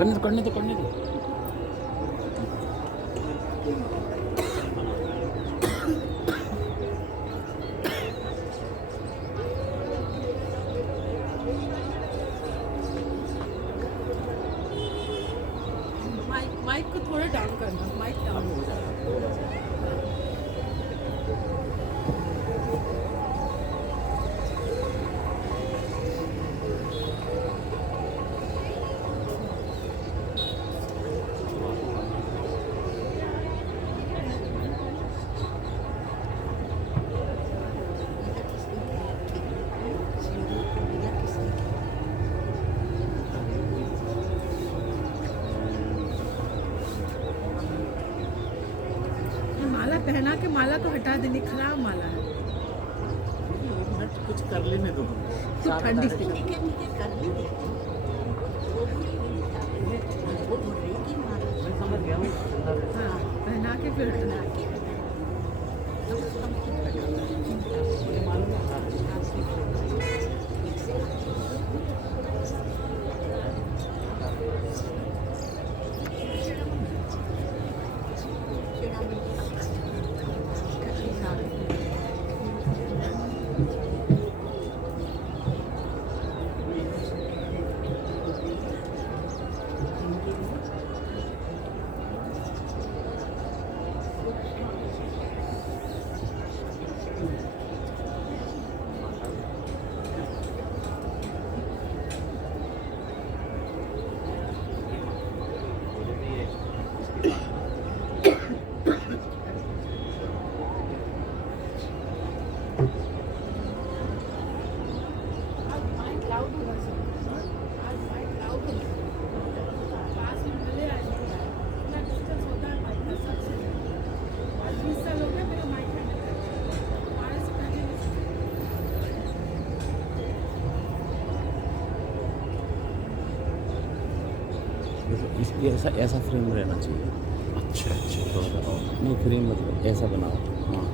करने दो। माइक को थोड़ा डाउन करना, माइक डाउन हो जाएगा। माला पहना के माला तो हटा देनी, खराब माला है। कुछ कर लेने दो, तो ठंडी से समझ गया हूँ। हाँ, पहना के फिर हटा के ये ऐसा फ्रेम रहना चाहिए। अच्छा तो नहीं, फ्रेम मतलब ऐसा बनाओ। हाँ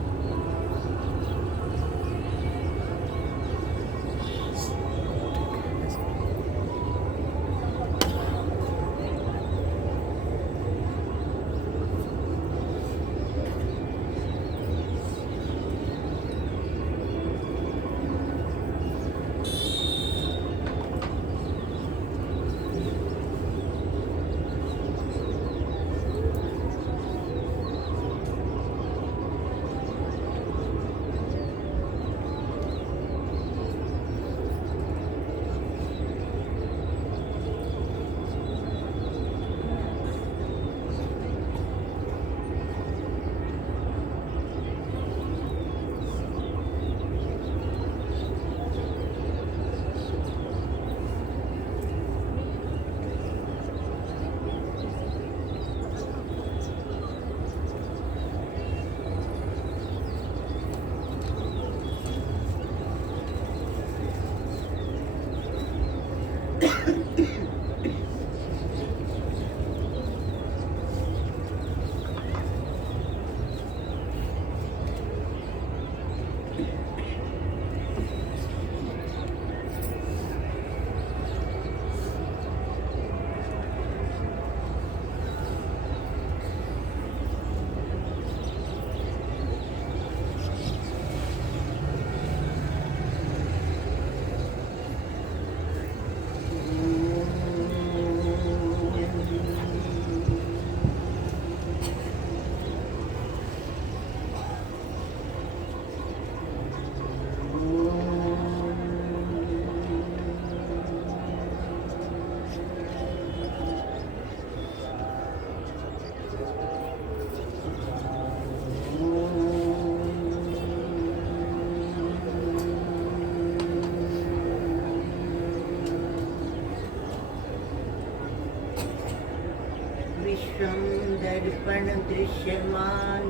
विश्वं दर्पण दृश्यमान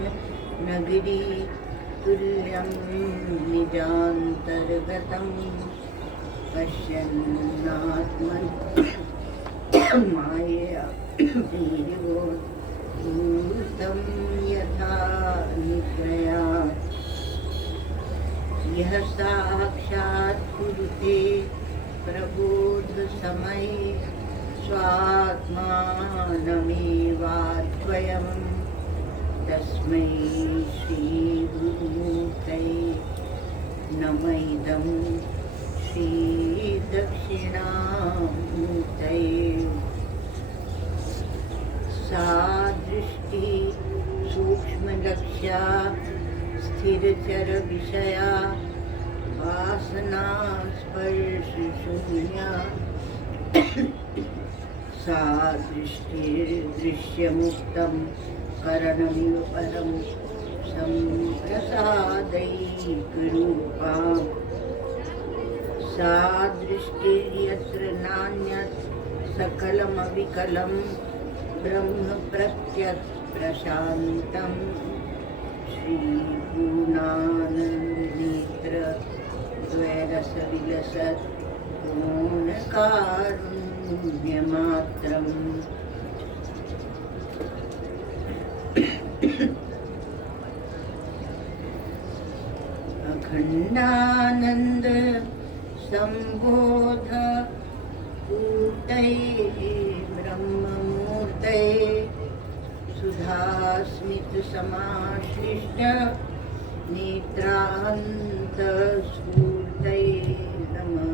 नगरी तुल्यं निजान्तर्गतं पश्यन्नात्मन् मायया भूतं यथा निद्रया यह साक्षात् कुरुते प्रबोध समय स्वात्मानमेवाद्वयं तस्मै श्रीगुरुमूर्तये नमः इदं श्रीदक्षिणामूर्तये। सा दृष्टि सूक्ष्मलक्ष्या स्थिरचरविषया वासना स्पर्शशून्या सा दृष्टिर्दृश्यमुक्तं करणमिव परं सम्प्रसादैकरूपा सा दृष्टिर्यत्र नान्यत् सकलमविकलं ब्रह्म प्रत्यक्प्रशान्तं श्रीपूर्णानन्दनेत्र द्वैरसविलसत् पूर्णकारुण्यमात्रम्। अखण्डानन्द सम्बोध पूर्तये ब्रह्ममूर्तये सुधास्मित समाश्लिष्ट नेत्रान्तस्फूर्तये नमः।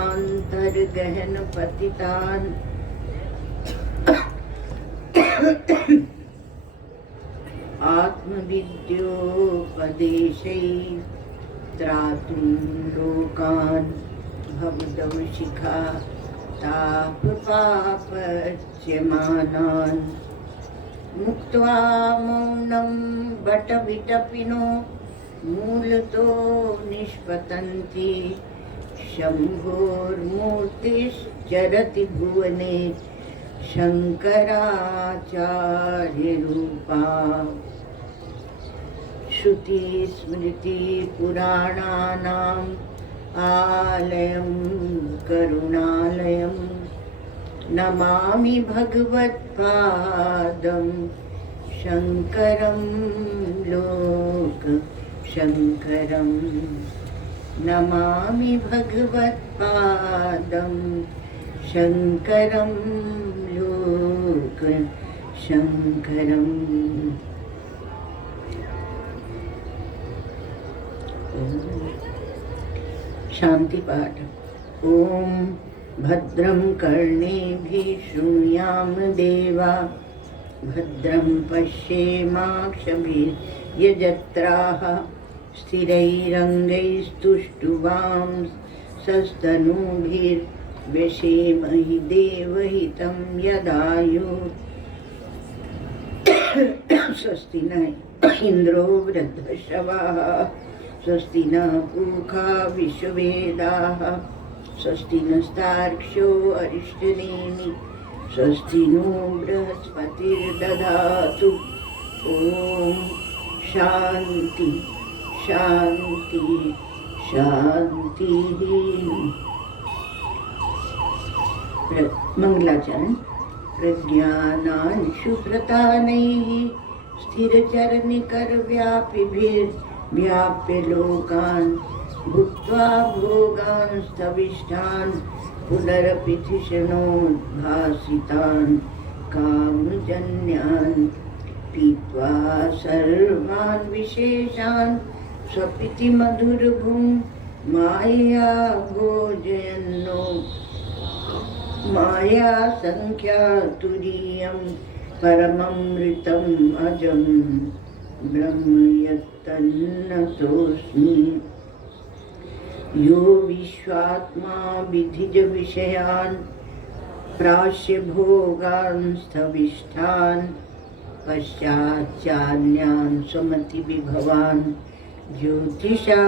अज्ञानान्तर्गहन पतितान् आत्मविद्योपदेशै त्रातुं लोकान् भवदवशिखा तापपापच्यमानान् मुक्त्वा मौनं बटविटपिनो मूलतो निष्पतन्ति शम्भोर्मूर्तिश्चरति भुवने शङ्कराचार्यरूपा श्रुतिस्मृतिपुराणानाम् आलयं करुणालयं नमामि भगवत्पादं शङ्करं लोकशङ्करं नमामि भगवत्पादं शङ्करं लोकशङ्करम्। शांति पाठ। ओम भद्रं कर्णेभिः शृणुयाम देवा भद्रं पश्येमाक्षभिर्यजत्राः स्थिरैरङ्गैस्तुष्टुवां सस्तनूभिर्व्यसेमहि देवहितं यदायुः। स्वस्ति न इन्द्रो वृद्धश्रवाः स्वस्ति न पूषा विश्ववेदाः स्वस्ति नस्तार्क्ष्यो अरिष्टनेमि स्वस्ति नो बृहस्पतिर्दधातु। ॐ शान्ति शान्ति शान्तिः। मंगलाचरण। प्रज्ञानांशुप्रतानैः स्थिरचरनिकरव्यापिभिर्व्याप्य लोकान् भुक्त्वा भोगान् स्तविष्ठान् पुनरपि तृष्णोद्भासितान् कामजन्यान् पीत्वा सर्वान् विशेषान् स्वपिति मधुरभुं माया भोजयन्नो माया संख्या तुरीयं परममृतम् अजं ब्रह्म यत्तन्नतोऽस्मि। यो विश्वात्मा विधिज विषयान् प्राश्य भोगान् स्थविष्ठान् पश्चाच्चान्यान् स्वमति विभवान् ज्योतिषा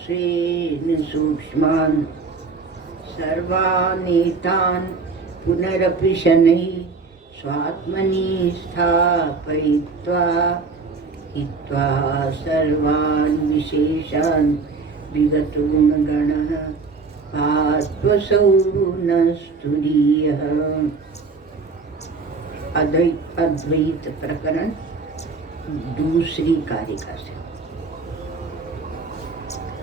स्वेन सूक्ष्मान् सर्वानेतान् पुनरपि शनैः स्वात्मनि स्थापयित्वा हित्वा सर्वान् विशेषान् विगतो गणः आत्मसौ न स्तुरीयः। अद्वैत प्रकरण दूसरी कारिका से।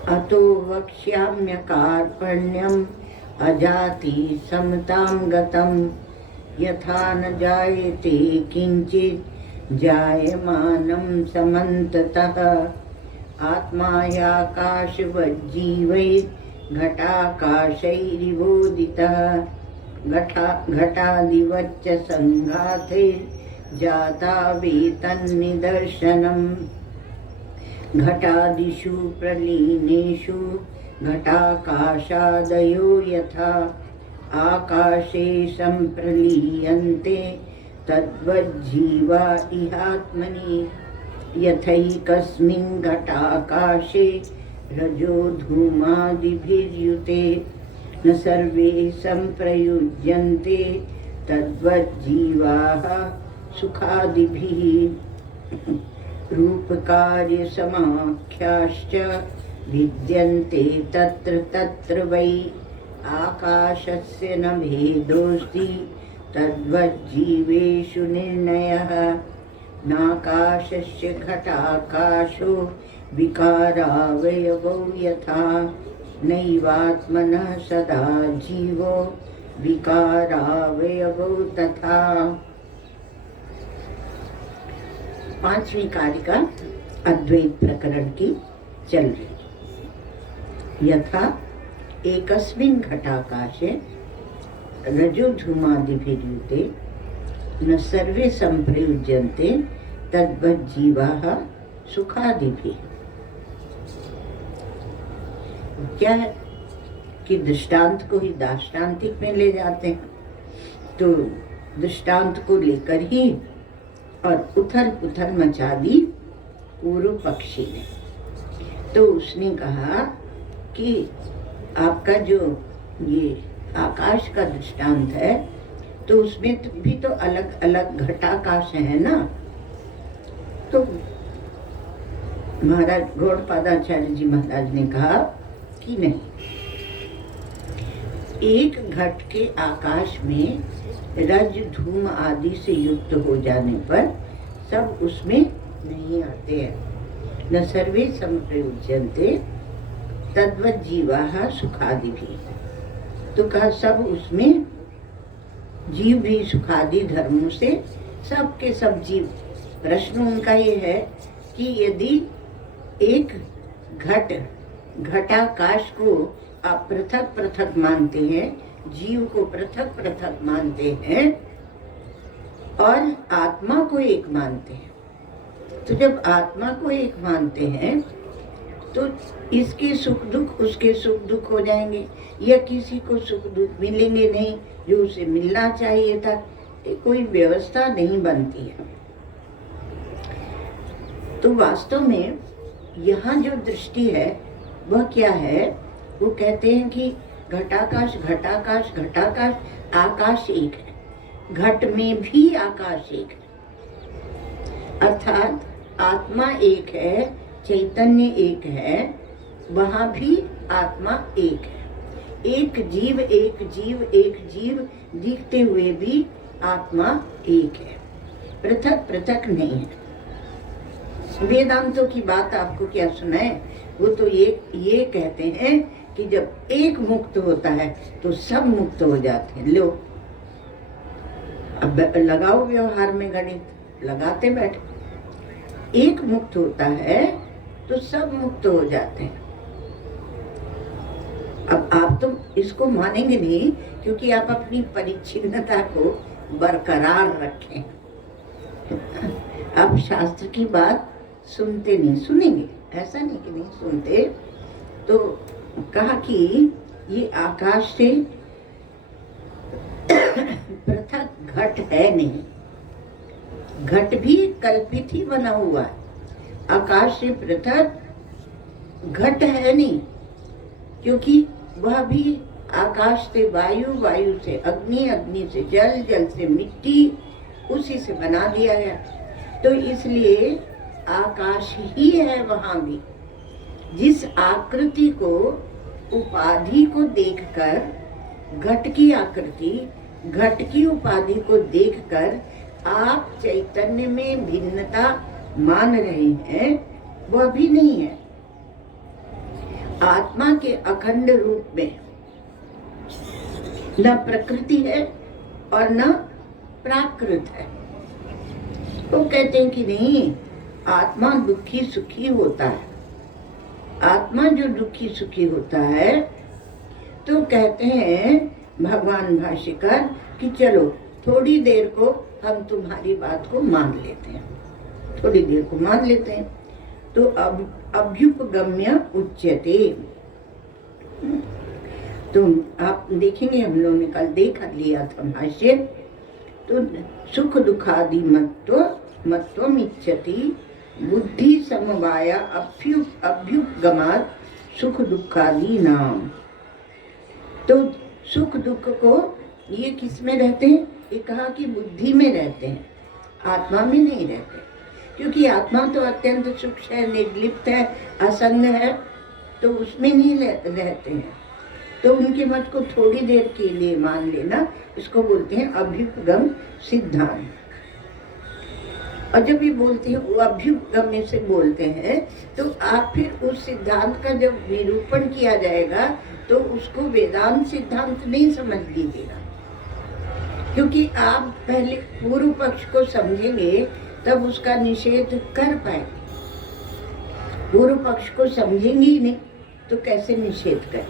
अतो वक्ष्याम्य कार्पण्यम अजाति समतां गतम यथा न जायते किंचित जायमानं समन्ततः आत्मायाकाशवज्जीवै घटाकाशैरिवोदितः घटादिवच्च संघाते जाता वेतन्निदर्शनम् घटादिषु प्रलीनेषु घटाकाशादयो यथा आकाशे संप्रलीयन्ते तद्वज्जीवा इहात्मनि यथैकस्मिन् घटाकाशे रजो धूमादिभिर्युते न सर्वे संप्रयुज्यन्ते तद्वज्जीवाः सुखादिभिः रूपकार्यसमाख्याश्च विद्यन्ते तत्र तत्र वै आकाशस्य न भेदोऽस्ति तद्वज्जीवेषु निर्णयः नाकाशस्य घटाकाशो विकारावयवो यथा नैवात्मनः सदा जीवो विकारावयवो तथा। पांचवी कारिका अद्वैत प्रकरण की चल रही। यथा एकस्मिन् घटाकाशे रजोधूमादिभिर्युते न सर्वे संप्रयुज्यन्ते तद्वज्जीवाः सुखादिभिः। क्या है कि दृष्टांत को ही दाष्टान्तिक में ले जाते हैं, तो दृष्टांत को लेकर ही और उथल पुथल मचा दी पूर्व पक्षी ने। तो उसने कहा कि आपका जो ये आकाश का दृष्टांत है तो उसमें भी तो अलग अलग घटाकाश है ना। तो महाराज गौड़पादाचार्य जी महाराज ने कहा कि नहीं, एक घट के आकाश में रज धूम आदि से युक्त हो जाने पर सब उसमें नहीं आते हैं। न सर्वे संप्रयुज्यन्ते तद्वज्जीवाः सुखादिभिः। तो कहा सब उसमें जीव भी सुखादि धर्मों से सब के सब जीव। प्रश्न उनका ये है कि यदि एक घटाकाश को आप पृथक पृथक मानते हैं, जीव को पृथक पृथक मानते हैं और आत्मा को एक मानते हैं, तो जब आत्मा को एक मानते हैं तो इसके सुख दुख उसके सुख दुख हो जाएंगे, या किसी को सुख दुख मिलेंगे नहीं जो उसे मिलना चाहिए था। कोई व्यवस्था नहीं बनती है। तो वास्तव में यहाँ जो दृष्टि है वह क्या है? वो कहते हैं कि घटाकाश घटाकाश घटाकाश, आकाश एक है, घट में भी आकाश एक है, अर्थात आत्मा एक है, चैतन्य एक है, वहाँ भी आत्मा एक है। एक जीव एक जीव एक जीव दिखते हुए भी आत्मा एक है, पृथक पृथक नहीं है। वेदांतों की बात आपको क्या सुनाए, वो तो ये कहते हैं कि जब एक मुक्त होता है तो सब मुक्त हो जाते हैं। लो अब लगाओ व्यवहार में गणित, लगाते बैठे, एक मुक्त होता है तो सब मुक्त हो जाते हैं। अब आप तो इसको मानेंगे नहीं क्योंकि आप अपनी परिच्छिन्नता को बरकरार रखें। आप शास्त्र की बात सुनते नहीं, सुनेंगे, ऐसा नहीं कि नहीं सुनते। तो कहा कि ये आकाश से पृथक घट है नहीं, घट भी कल्पित ही बना हुआ है। आकाश से पृथक घट है नहीं, क्योंकि वह भी आकाश से वायु, वायु से अग्नि, अग्नि से जल, जल से मिट्टी, उसी से बना दिया गया। तो इसलिए आकाश ही है वहाँ भी। जिस आकृति को, उपाधि को देखकर, घट की आकृति, घट की उपाधि को देखकर आप चैतन्य में भिन्नता मान रहे हैं वह भी नहीं है। आत्मा के अखंड रूप में न प्रकृति है और न प्राकृत है। तो कहते हैं कि नहीं, आत्मा दुखी सुखी होता है। आत्मा जो दुखी सुखी होता है, तो कहते हैं भगवान भाष्यकार कि चलो थोड़ी देर को हम तुम्हारी बात को मान लेते हैं, थोड़ी देर को मान लेते हैं। तो अब अभ्युपगम्य उच्यते। तो आप देखेंगे, हम लोगों ने कल देख लिया था भाष्य। तो सुख दुखादि मत्वम इच्छति बुद्धि समवाय अभ्युपगमात् सुख दुखादि नाम। तो सुख दुख को ये किस में रहते हैं? ये कहा कि बुद्धि में रहते हैं, आत्मा में नहीं रहते। क्योंकि आत्मा तो अत्यंत सूक्ष्म है, निर्लिप्त है, असंग है, तो उसमें नहीं रहते हैं। तो उनके मत को थोड़ी देर के लिए मान लेना, इसको बोलते हैं अभ्युपगम सिद्धांत। और जब ये बोलते हैं वो अभ्युपगम से बोलते हैं, तो आप फिर उस सिद्धांत का जब निरूपण किया जाएगा तो उसको वेदांत सिद्धांत नहीं समझ लीजिएगा। क्योंकि आप पहले पूर्व पक्ष को समझेंगे तब उसका निषेध कर पाएंगे। पूर्व पक्ष को समझेंगे ही नहीं तो कैसे निषेध करें?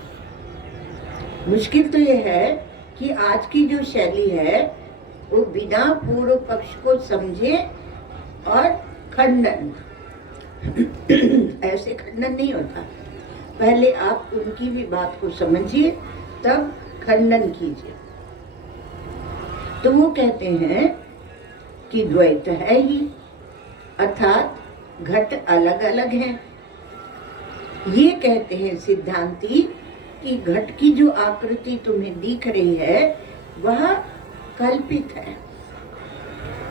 मुश्किल तो यह है कि आज की जो शैली है वो बिना पूर्व पक्ष को समझे और खंडन ऐसे खंडन नहीं होता। पहले आप उनकी भी बात को समझिए तब खंडन कीजिए। तो वो कहते हैं कि द्वैत है ही, अर्थात घट अलग अलग हैं। ये कहते हैं सिद्धांती कि घट की जो आकृति तुम्हें दिख रही है वह कल्पित है,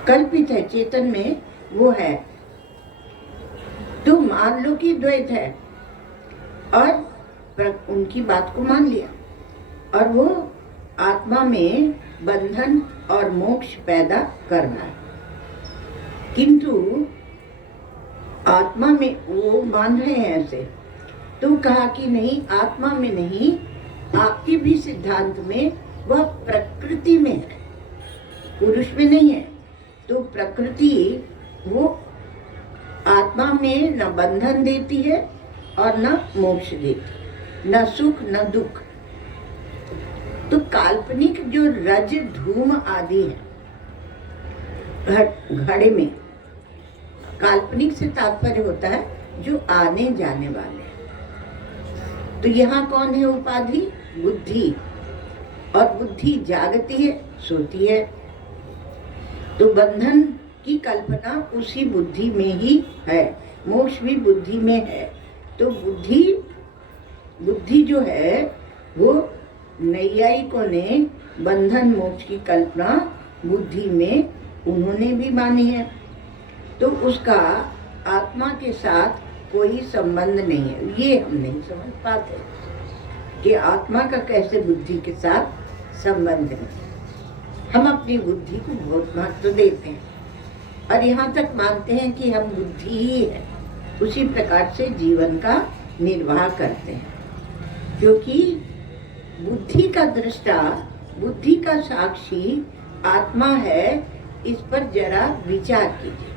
कल्पित है, चेतन में वो है। तो मान लो कि द्वैत है और उनकी बात को मान लिया, और वो आत्मा में बंधन और मोक्ष पैदा कर रहा है। किंतु आत्मा में वो मान रहे हैं ऐसे। तो कहा कि नहीं, आत्मा में नहीं, आपके भी सिद्धांत में वह प्रकृति में है, पुरुष में नहीं है। तो प्रकृति वो आत्मा में न बंधन देती है और न मोक्ष देती, न सुख न दुख। तो काल्पनिक जो रज धूम आदि है घड़े में, काल्पनिक से तात्पर्य होता है जो आने जाने वाले हैं। तो यहाँ कौन है उपाधि? बुद्धि। और बुद्धि जागती है, सोती है। तो बंधन की कल्पना उसी बुद्धि में ही है, मोक्ष भी बुद्धि में है। तो बुद्धि जो है वो नैयायिकों ने बंधन मोक्ष की कल्पना बुद्धि में उन्होंने भी मानी है। तो उसका आत्मा के साथ कोई संबंध नहीं है। ये हम नहीं समझ पाते कि आत्मा का कैसे बुद्धि के साथ संबंध है। हम अपनी बुद्धि को बहुत महत्व देते हैं और यहाँ तक मानते हैं कि हम बुद्धि ही है, उसी प्रकार से जीवन का निर्वाह करते हैं। क्योंकि बुद्धि का दृष्टा, बुद्धि का साक्षी आत्मा है, इस पर जरा विचार कीजिए।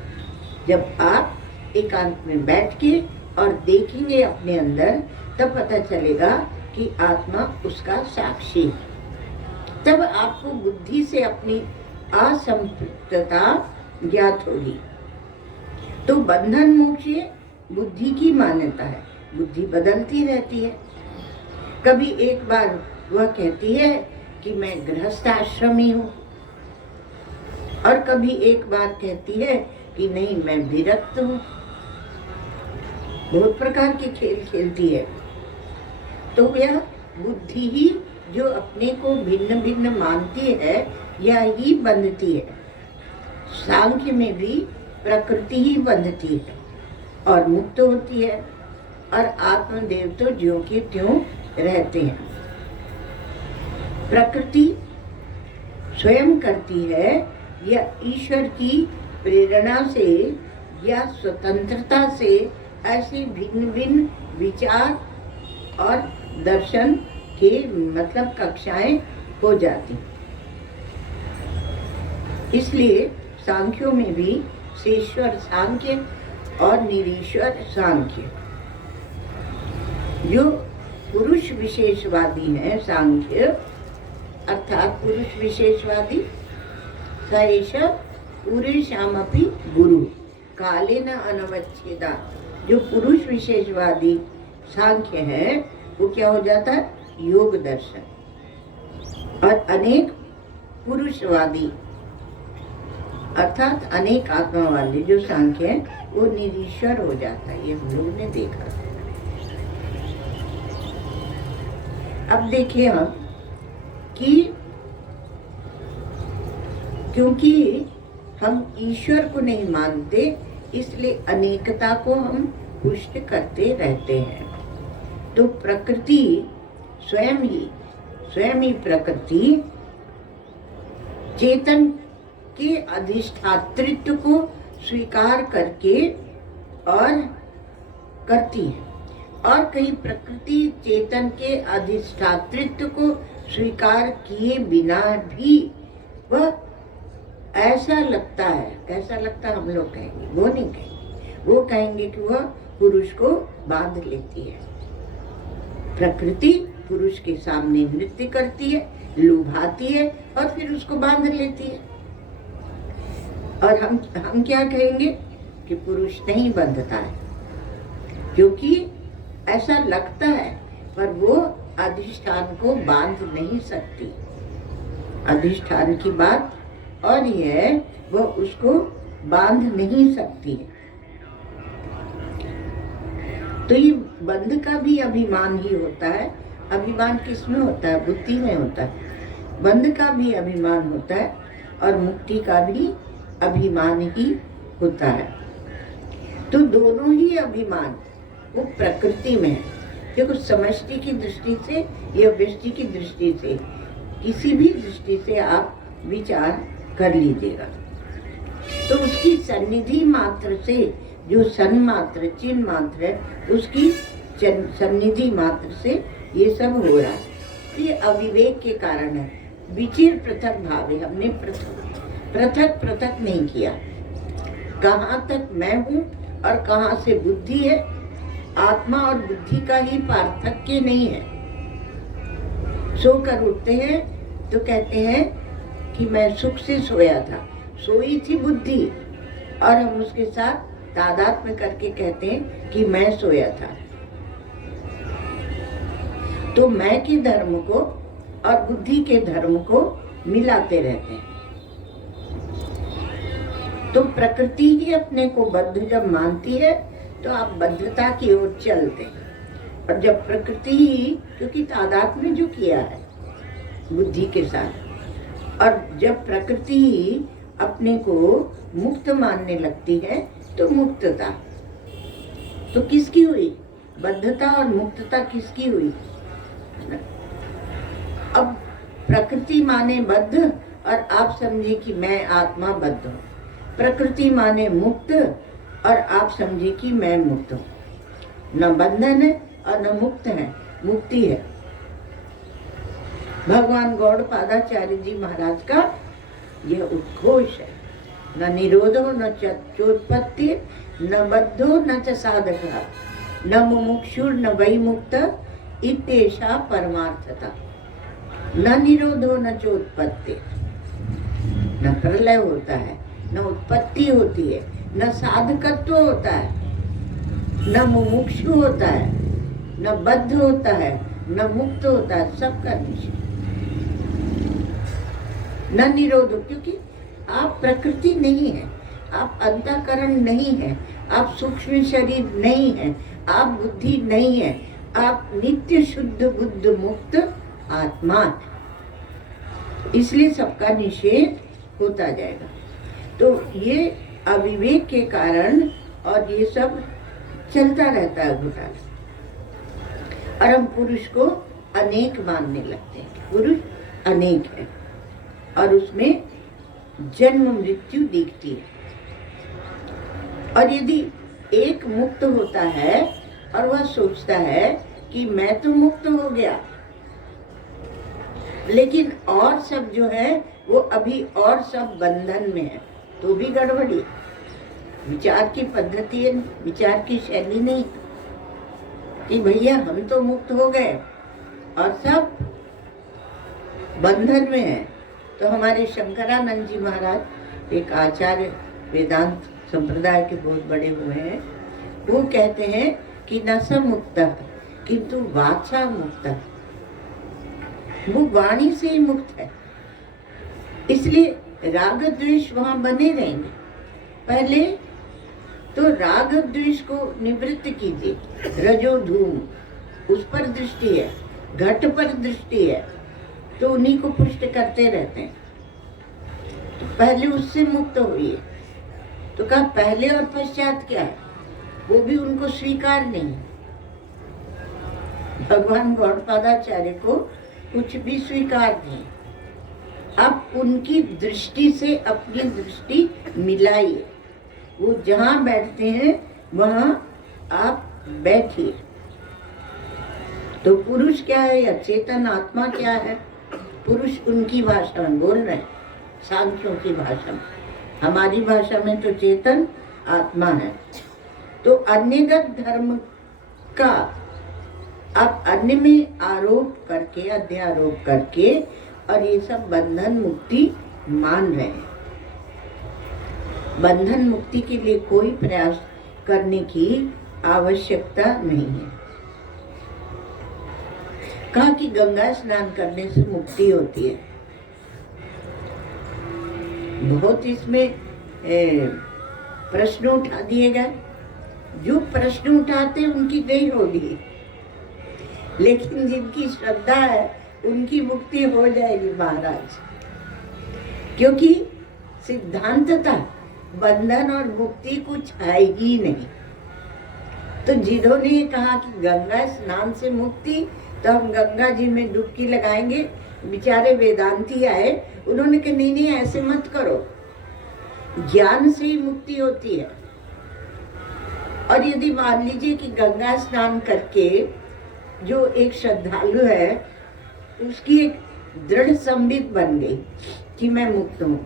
जब आप एकांत में बैठ के और देखेंगे अपने अंदर, तब पता चलेगा कि आत्मा उसका साक्षी है। तब आपको बुद्धि से अपनी असंपृक्तता ज्ञात होगी। तो बंधन मोक्ष बुद्धि की मान्यता है। बुद्धि बदलती रहती है। कभी एक बार वह कहती है कि मैं गृहस्थ आश्रमी हूँ, और कभी एक बार कहती है कि नहीं मैं विरक्त हूँ। बहुत प्रकार के खेल खेलती है। तो यह बुद्धि ही जो अपने को भिन्न भिन्न मानती है, यह ही बंधती है। सांख्य में भी प्रकृति ही बंधती है और मुक्त होती है, और आत्मदेव तो ज्यों के त्यों रहते हैं। प्रकृति स्वयं करती है या ईश्वर की प्रेरणा से या स्वतंत्रता से ऐसे भिन्न भिन्न विचार और दर्शन के मतलब कक्षाएं हो जाती। इसलिए सांख्यों में भी शेश्वर सांख्य और निरीश्वर सांख्य। जो पुरुष विशेषवादी हैं सांख्य अर्थात पुरुष विशेषवादी सएष पूरे श्यामपि गुरु काले न अनवच्छेदा। जो पुरुष विशेषवादी सांख्य है वो क्या हो जाता है? योग दर्शन। और अनेक पुरुषवादी अर्थात अनेक आत्मा वाले जो सांख्य है वो निरीश्वर हो जाता है। ये हम लोग ने देखा। अब देखिए हम कि क्योंकि हम ईश्वर को नहीं मानते इसलिए अनेकता को हम पुष्ट करते रहते हैं। तो प्रकृति स्वयं ही प्रकृति चेतन के अधिष्ठातृत्व को स्वीकार करके और करती है, और कहीं प्रकृति चेतन के अधिष्ठातृत्व को स्वीकार किए बिना भी वह ऐसा लगता है। कैसा लगता है? हम लोग कहेंगे, वो नहीं कहेंगे। वो कहेंगे कि वह पुरुष को बांध लेती है। प्रकृति पुरुष के सामने नृत्य करती है, लुभाती है और फिर उसको बांध लेती है। और हम क्या कहेंगे कि पुरुष नहीं बंधता है, क्योंकि ऐसा लगता है पर वो अधिष्ठान को बांध नहीं सकती। अधिष्ठान की बात और ये है वो उसको बांध नहीं सकती है। तो ये बंध का भी अभिमान ही होता है। अभिमान किसमें होता है? बुद्धि में होता है। बंध का भी अभिमान होता है और मुक्ति का भी अभिमान ही होता है। तो दोनों ही अभिमान वो प्रकृति में है। देखो समष्टि की दृष्टि से या व्यष्टि की दृष्टि से किसी भी दृष्टि से आप विचार कर लीजिएगा तो उसकी सन्निधि मात्र से जो सन मात्र चिन्ह मात्र है उसकी सन्निधि मात्र से ये सब हो रहा है। ये अविवेक के कारण है। विचिर पृथक भाव है। हमने पृथक नहीं किया। कहाँ तक मैं हूँ और कहाँ से बुद्धि है। आत्मा और बुद्धि का ही पार्थक्य नहीं है। सोकर उठते हैं तो कहते हैं कि मैं सुख से सोया था, सोई थी बुद्धि, और हम उसके साथ तादात्म्य करके कहते हैं कि मैं सोया था। तो मैं के धर्म को और बुद्धि के धर्म को मिलाते रहते हैं। तो प्रकृति ही अपने को बद्ध जब मानती है तो आप बद्धता की ओर चलते हैं। और जब प्रकृति ही, क्योंकि तादात्म्य जो किया है बुद्धि के साथ, और जब प्रकृति ही अपने को मुक्त मानने लगती है तो मुक्तता तो किसकी हुई? बद्धता और मुक्तता किसकी हुई? अब प्रकृति माने बद्ध और आप समझे कि मैं आत्मा बद्ध हूँ। प्रकृति माने मुक्त और आप समझे कि मैं मुक्त हूँ। न बंधन है और न मुक्त है, मुक्ति है। भगवान गौड़पादाचार्य जी महाराज का यह उद्घोष है। न निरोधो न चोत्पत्ति न बद्धो न च साधकः न मुमुक्षुर न वै मुक्त इत्येषा परमार्थता। न निरोधो न चोत्पत्ति, न प्रलय होता है, न उत्पत्ति होती है, न साधकत्व होता है, न मुमुक्षु होता है, न बद्ध होता है, न मुक्त होता है, सबका निश्चय। न निरोध, क्योंकि आप प्रकृति नहीं है, आप अंतःकरण नहीं है, आप सूक्ष्म शरीर नहीं है, आप बुद्धि नहीं है, आप नित्य शुद्ध बुद्ध मुक्त आत्मा। इसलिए सबका निषेध होता जाएगा। तो ये अविवेक के कारण और ये सब चलता रहता है घोटाला। और हम पुरुष को अनेक मानने लगते हैं। पुरुष अनेक है और उसमें जन्म मृत्यु दिखती है। और यदि एक मुक्त होता है और वह सोचता है कि मैं तो मुक्त हो गया, लेकिन और सब जो है वो अभी और सब बंधन में है, तो भी गड़बड़ी। विचार की पद्धति है, विचार की शैली नहीं कि भैया हम तो मुक्त हो गए और सब बंधन में है। तो हमारे शंकरानंद जी महाराज एक आचार्य वेदांत संप्रदाय के बहुत बड़े हुए हैं, वो कहते हैं कि न स मुक्त किंतु वाचा मुक्त, वो वाणी से ही मुक्त है। इसलिए राग द्वेष वहां बने रहेंगे। पहले तो राग द्वेष को निवृत्त कीजिए, रजो धूम उस पर दृष्टि है, घट पर दृष्टि है, तो उन्हीं को पुष्ट करते रहते हैं। तो पहले उससे मुक्त हुई है। तो कहा पहले और पश्चात क्या है, वो भी उनको स्वीकार नहीं। भगवान गौड़पादाचार्य को कुछ भी स्वीकार नहीं। अब उनकी दृष्टि से अपनी दृष्टि मिलाइए, वो जहां बैठते हैं वहां आप बैठिए। तो पुरुष क्या है या चेतन आत्मा क्या है, पुरुष उनकी भाषा में बोल रहे हैं, सांख्यों की भाषा में। हमारी भाषा में तो चेतन आत्मा है। तो अन्यगत धर्म का आप अन्य में आरोप करके, अध्यारोप करके, और ये सब बंधन मुक्ति मान रहे हैं। बंधन मुक्ति के लिए कोई प्रयास करने की आवश्यकता नहीं है। कहा कि गंगा स्नान करने से मुक्ति होती है। बहुत इसमें प्रश्न उठा दिए गए। जो प्रश्न उठाते उनकी गई होगी, लेकिन जिनकी श्रद्धा है उनकी मुक्ति हो जाएगी महाराज। क्योंकि सिद्धांततः बंधन और मुक्ति कुछ है ही नहीं। तो जिन्होंने ये कहा कि गंगा स्नान से मुक्ति, तो हम गंगा जी में डुबकी लगाएंगे, बेचारे वेदांती आए, उन्होंने कहा नहीं नहीं ऐसे मत करो, ज्ञान से ही मुक्ति होती है। और यदि मान लीजिए कि गंगा स्नान करके जो एक श्रद्धालु है उसकी एक दृढ़ संबित बन गई कि मैं मुक्त हूं,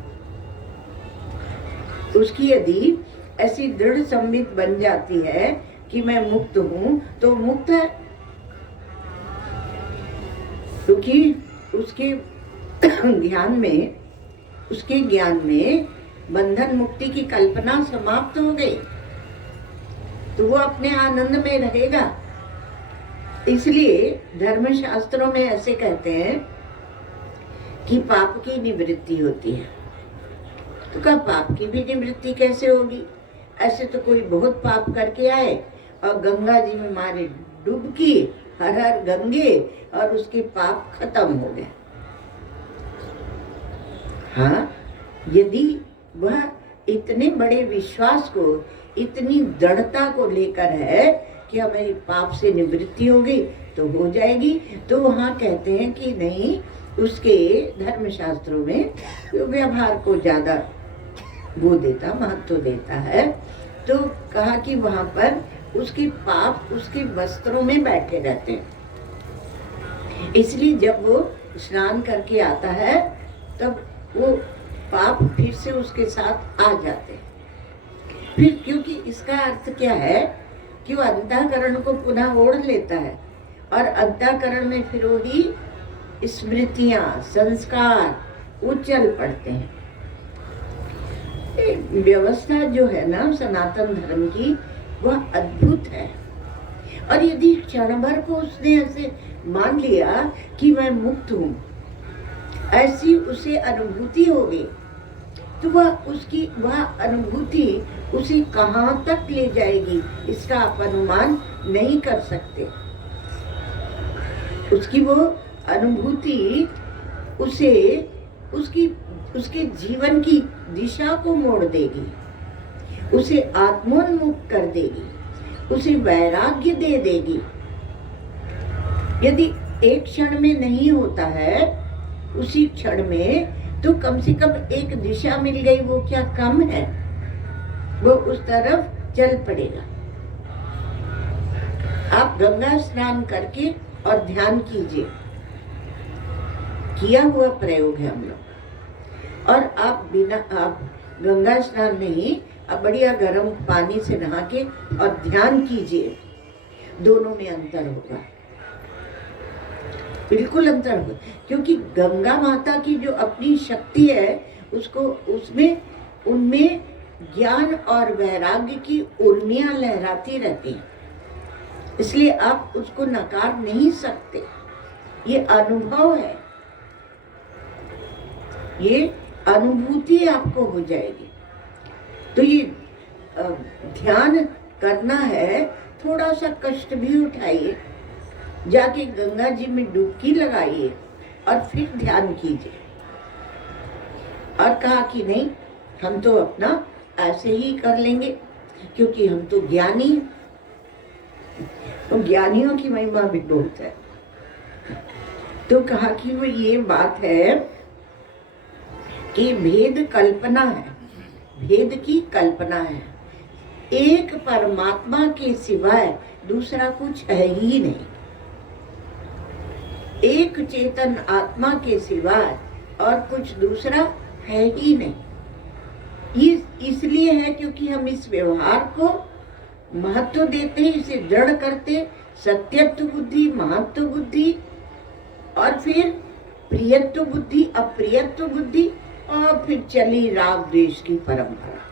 उसकी यदि ऐसी दृढ़ संबित बन जाती है कि मैं मुक्त हूं, तो मुक्त है। क्योंकि उसके ध्यान में, उसके ज्ञान में बंधन मुक्ति की कल्पना समाप्त हो गई, तो वो अपने आनंद में रहेगा। इसलिए धर्मशास्त्रों में ऐसे कहते हैं कि पाप की निवृत्ति होती है। तो क्या पाप की भी निवृत्ति कैसे होगी? ऐसे तो कोई बहुत पाप करके आए और गंगा जी में मारे डुबकी, हर हर गंगे, और उसके पाप खत्म हो गए। हाँ, यदि वह इतने बड़े विश्वास को, इतनी दृढ़ता को लेकर है कि हमें पाप से निवृत्ति हो गई तो हो जाएगी, तो वहाँ कहते हैं कि नहीं, उसके धर्मशास्त्रों में व्यवहार को ज्यादा वो देता, महत्व देता है। तो कहा कि वहाँ पर उसके पाप उसके वस्त्रों में बैठे रहते हैं। इसलिए जब वो स्नान करके आता है तब वो पाप फिर से उसके साथ आ जाते हैं। फिर क्योंकि इसका अर्थ क्या है कि वो अंतःकरण को पुनः ओढ़ लेता है, और अंतःकरण में फिर वही स्मृतियां, संस्कार उछल पड़ते हैं। व्यवस्था जो है ना सनातन धर्म की, वह अद्भुत है। और यदि क्षण भर को उसने ऐसे मान लिया कि मैं मुक्त हूं, ऐसी उसे अनुभूति हो गई, तो वह अनुभूति उसे कहां तक ले जाएगी इसका आप अनुमान नहीं कर सकते। उसकी वो अनुभूति उसे उसके जीवन की दिशा को मोड़ देगी, उसे आत्मोन्मुख कर देगी, उसे वैराग्य दे देगी। यदि एक क्षण में नहीं होता है, उसी क्षण में तो कम से कम एक दिशा मिल गई, वो क्या कम है? वो उस तरफ चल पड़ेगा। आप गंगा स्नान करके और ध्यान कीजिए, किया हुआ प्रयोग है हम लोग। और आप गंगा स्नान नहीं, आप बढ़िया गर्म पानी से नहा के और ध्यान कीजिए, दोनों में अंतर होगा, बिल्कुल अंतर होगा। क्योंकि गंगा माता की जो अपनी शक्ति है, उसको उनमें ज्ञान और वैराग्य की उर्मियां लहराती रहती हैं, इसलिए आप उसको नकार नहीं सकते। ये अनुभव है, ये अनुभूति आपको हो जाएगी। तो ये ध्यान करना है, थोड़ा सा कष्ट भी उठाइए, जाके गंगा जी में डुबकी लगाइए और फिर ध्यान कीजिए। और कहा कि नहीं, हम तो अपना ऐसे ही कर लेंगे, क्योंकि हम तो ज्ञानी हैं। तो ज्ञानियों की महिमा भी बहुत है। तो कहा कि वो ये बात है कि भेद कल्पना है, भेद की कल्पना है। एक परमात्मा के सिवाय दूसरा कुछ है ही नहीं। एक चेतन आत्मा के सिवाय और कुछ दूसरा है ही नहीं। इसलिए है क्योंकि हम इस व्यवहार को महत्व देते हैं, इसे दृढ़ करते, सत्यत्व बुद्धि, महत्व बुद्धि, और फिर प्रियत्व बुद्धि, अप्रियत्व बुद्धि, और फिर चली राग द्वेष की परंपरा।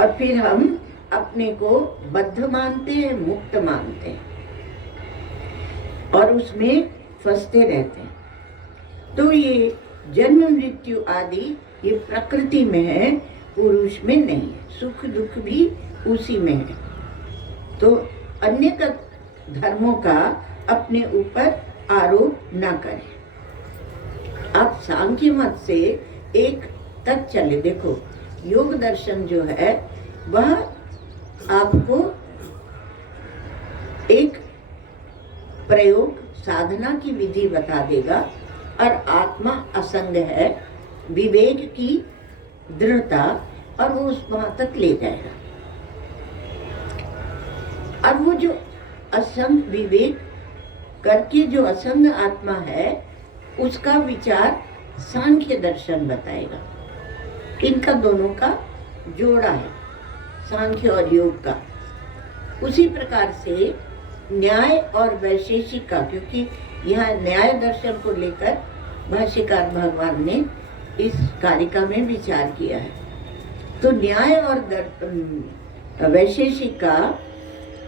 और फिर हम अपने को बद्ध मानते हैं, मुक्त मानते हैं, और उसमें फंसते रहते हैं। तो ये जन्म मृत्यु आदि ये प्रकृति में है, पुरुष में नहीं है। सुख दुख भी उसी में है। तो अन्य का धर्मों का अपने ऊपर आरोप न करें। आप सांख्य मत से एक तक चले। देखो, योग दर्शन जो है वह आपको एक प्रयोग साधना की विधि बता देगा, और आत्मा असंग है, विवेक की दृढ़ता, और वो उस वहां तक ले जाएगा। अब वो जो असंग विवेक करके जो असंग आत्मा है, उसका विचार सांख्य दर्शन बताएगा। इनका दोनों का जोड़ा है, सांख्य और योग का। उसी प्रकार से न्याय और वैशेषिक का, क्योंकि यहाँ न्याय दर्शन को लेकर भाष्यकार भगवान ने इस कारिका में विचार किया है। तो न्याय और वैशेषिक का,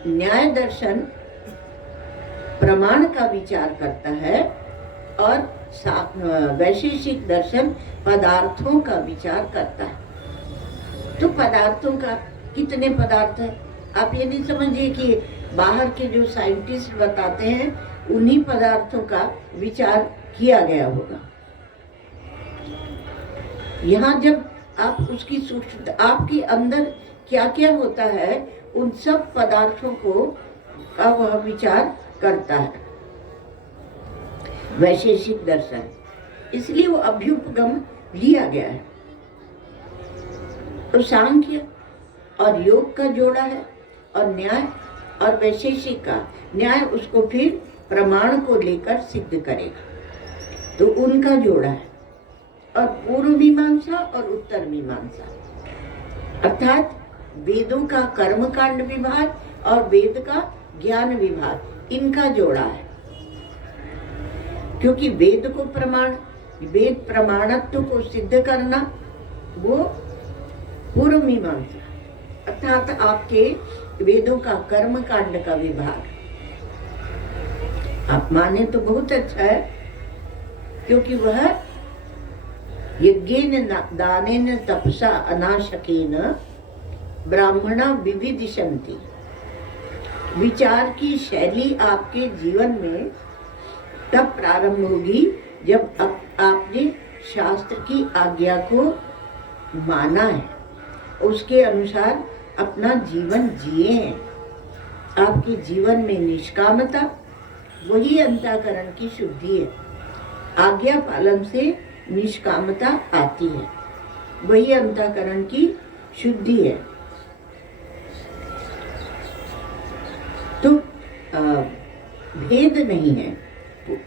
न्याय दर्शन प्रमाण का विचार करता है, और वैशेषिक दर्शन पदार्थों का विचार करता है। तो पदार्थों का कितने पदार्थ है? आप ये नहीं समझिए कि बाहर के जो साइंटिस्ट बताते हैं उन्हीं पदार्थों का विचार किया गया होगा। यहाँ जब आप उसकी सूक्ष्म, आपके अंदर क्या क्या होता है, उन सब पदार्थों को का वह विचार करता है वैशेषिक दर्शन। इसलिए वो अभ्युपगम लिया गया है। तो सांख्य और योग का जोड़ा है, और न्याय और वैशेषिक का न्याय उसको फिर प्रमाण को लेकर सिद्ध करेगा। तो उनका जोड़ा है। और पूर्व मीमांसा और उत्तर मीमांसा, अर्थात वेदों का कर्मकांड विभाग और वेद का ज्ञान विभाग, इनका जोड़ा है। क्योंकि वेद को वेद प्रमाणत्व को सिद्ध करना वो पूर्व मीमांसा, अर्थात आपके वेदों का कर्म कांड का विभाग। आप माने तो बहुत अच्छा है, क्योंकि वह यज्ञेन दानेन तपसा अनाशकेन ब्राह्मणा विविदिशन्ति। विचार की शैली आपके जीवन में तब प्रारंभ होगी जब आपने शास्त्र की आज्ञा को माना है, उसके अनुसार अपना जीवन जिए हैं। आपके जीवन में निष्कामता, वही अंतःकरण की शुद्धि है। आज्ञा पालन से निष्कामता आती है, वही अंतःकरण की शुद्धि है। भेद नहीं है,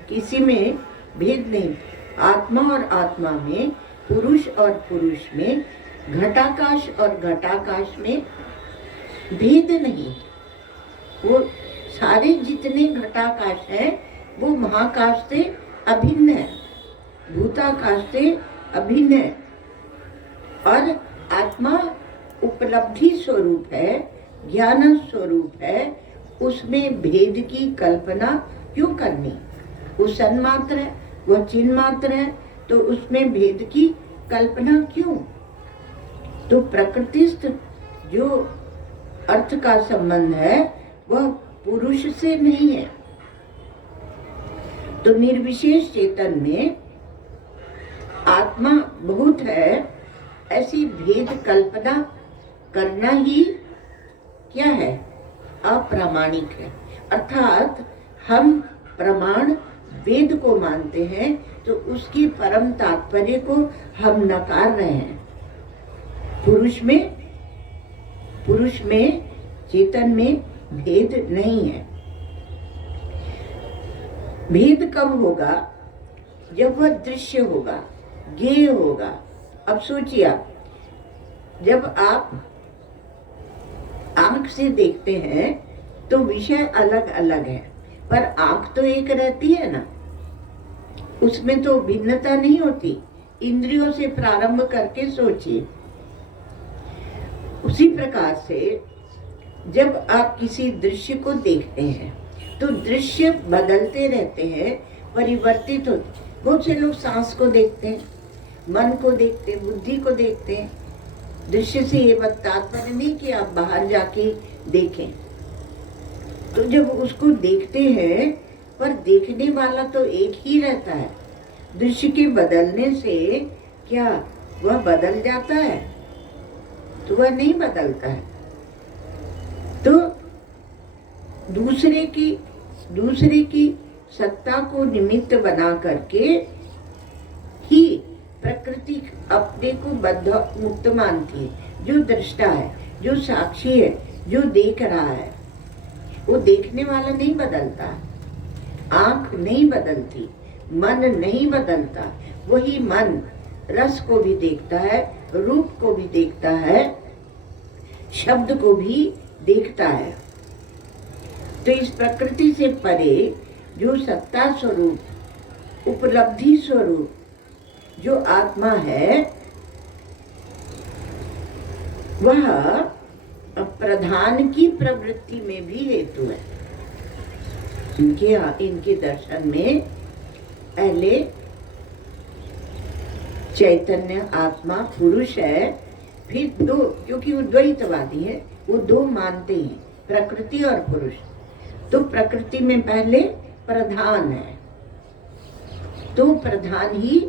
किसी में भेद नहीं। आत्मा और आत्मा में, पुरुष और पुरुष में, घटाकाश और घटाकाश में भेद नहीं। वो सारे जितने घटाकाश हैं वो महाकाश से अभिन्न है, भूताकाश से अभिन्न है। और आत्मा उपलब्धि स्वरूप है, ज्ञान स्वरूप है, उसमें भेद की कल्पना क्यों करनी? वो सन्मात्र है, वह चिन्ह मात्र है, तो उसमें भेद की कल्पना क्यों? तो प्रकृतिस्थ जो अर्थ का संबंध है वह पुरुष से नहीं है। तो निर्विशेष चेतन में आत्मा बहुत है, ऐसी भेद कल्पना करना ही क्या है? अप्रामाणिक है। अर्थात हम प्रमाण वेद को मानते हैं तो उसकी परम तात्पर्य को हम नकार रहे हैं। पुरुष में चेतन में भेद नहीं है। भेद कब होगा? जब वह दृश्य होगा, ज्ञेय होगा। अब सोचिए आप, जब आप आंख से देखते हैं तो विषय अलग अलग है, पर आंख तो एक रहती है ना, उसमें तो भिन्नता नहीं होती। इंद्रियों से प्रारंभ करके सोचिए। उसी प्रकार से जब आप किसी दृश्य को देखते हैं तो दृश्य बदलते रहते हैं, परिवर्तित होते। बहुत से लोग सांस को देखते हैं, मन को देखते हैं, बुद्धि को देखते हैं। दृश्य से ये तात्पर्य नहीं कि आप बाहर जाके देखें। तो जब उसको देखते हैं, पर देखने वाला तो एक ही रहता है। दृश्य के बदलने से क्या वह बदल जाता है? तो वह नहीं बदलता है। तो दूसरे की सत्ता को निमित्त बना करके ही प्रकृति अपने को बद्ध मुक्त मानती है। जो दृष्टा है, जो साक्षी है, जो देख रहा है, वो देखने वाला नहीं बदलता। आंख नहीं बदलती, मन नहीं बदलता। वही मन रस को भी देखता है, रूप को भी देखता है, शब्द को भी देखता है। तो इस प्रकृति से परे जो सत्ता स्वरूप, उपलब्धि स्वरूप जो आत्मा है, वह प्रधान की प्रवृत्ति में भी हेतु है। इनके दर्शन में पहले चैतन्य आत्मा पुरुष है, फिर दो, क्योंकि वो द्वैतवादी है, वो दो मानते हैं, प्रकृति और पुरुष। तो प्रकृति में पहले प्रधान है, तो प्रधान ही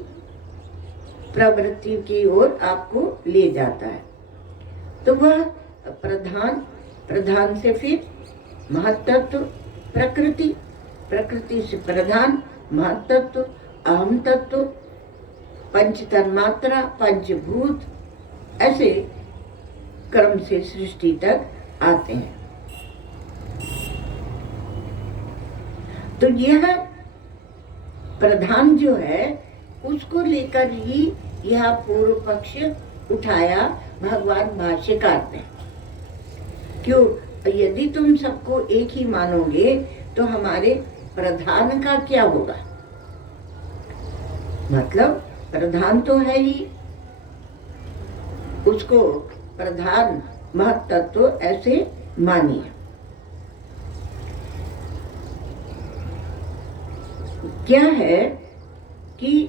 प्रवृत्ति की ओर आपको ले जाता है। तो वह प्रधान से फिर महत्त्व प्रकृति, प्रकृति से प्रधान महत्त्व, अहम तत्व, पंच तन्मात्रा, पंचभूत, ऐसे क्रम से सृष्टि तक आते हैं। तो यह प्रधान जो है उसको लेकर ही यह पूर्व पक्ष उठाया भगवान भाष्यकार ने। क्यों? यदि तुम सबको एक ही मानोगे तो हमारे प्रधान का क्या होगा? मतलब प्रधान तो है ही, उसको प्रधान महत्त्व ऐसे मानिए। क्या है कि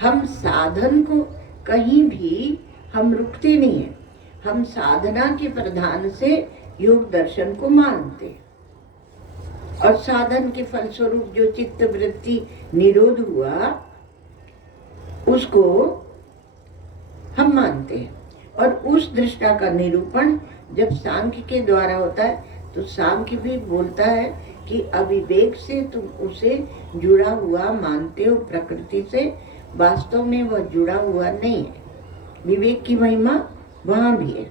हम साधन को कहीं भी हम रुकते नहीं हैं। हम साधना के प्रधान से योग दर्शन को मानते हैं, और साधन के फलस्वरूप जो चित्त वृत्ति निरोध हुआ उसको हम मानते हैं। और उस दृष्टा का निरूपण जब सांख्य के द्वारा होता है तो सांख्य भी बोलता है कि अविवेक से तुम उसे जुड़ा हुआ मानते हो प्रकृति से, वास्तव में वह जुड़ा हुआ नहीं है। विवेक की महिमा वहां भी है।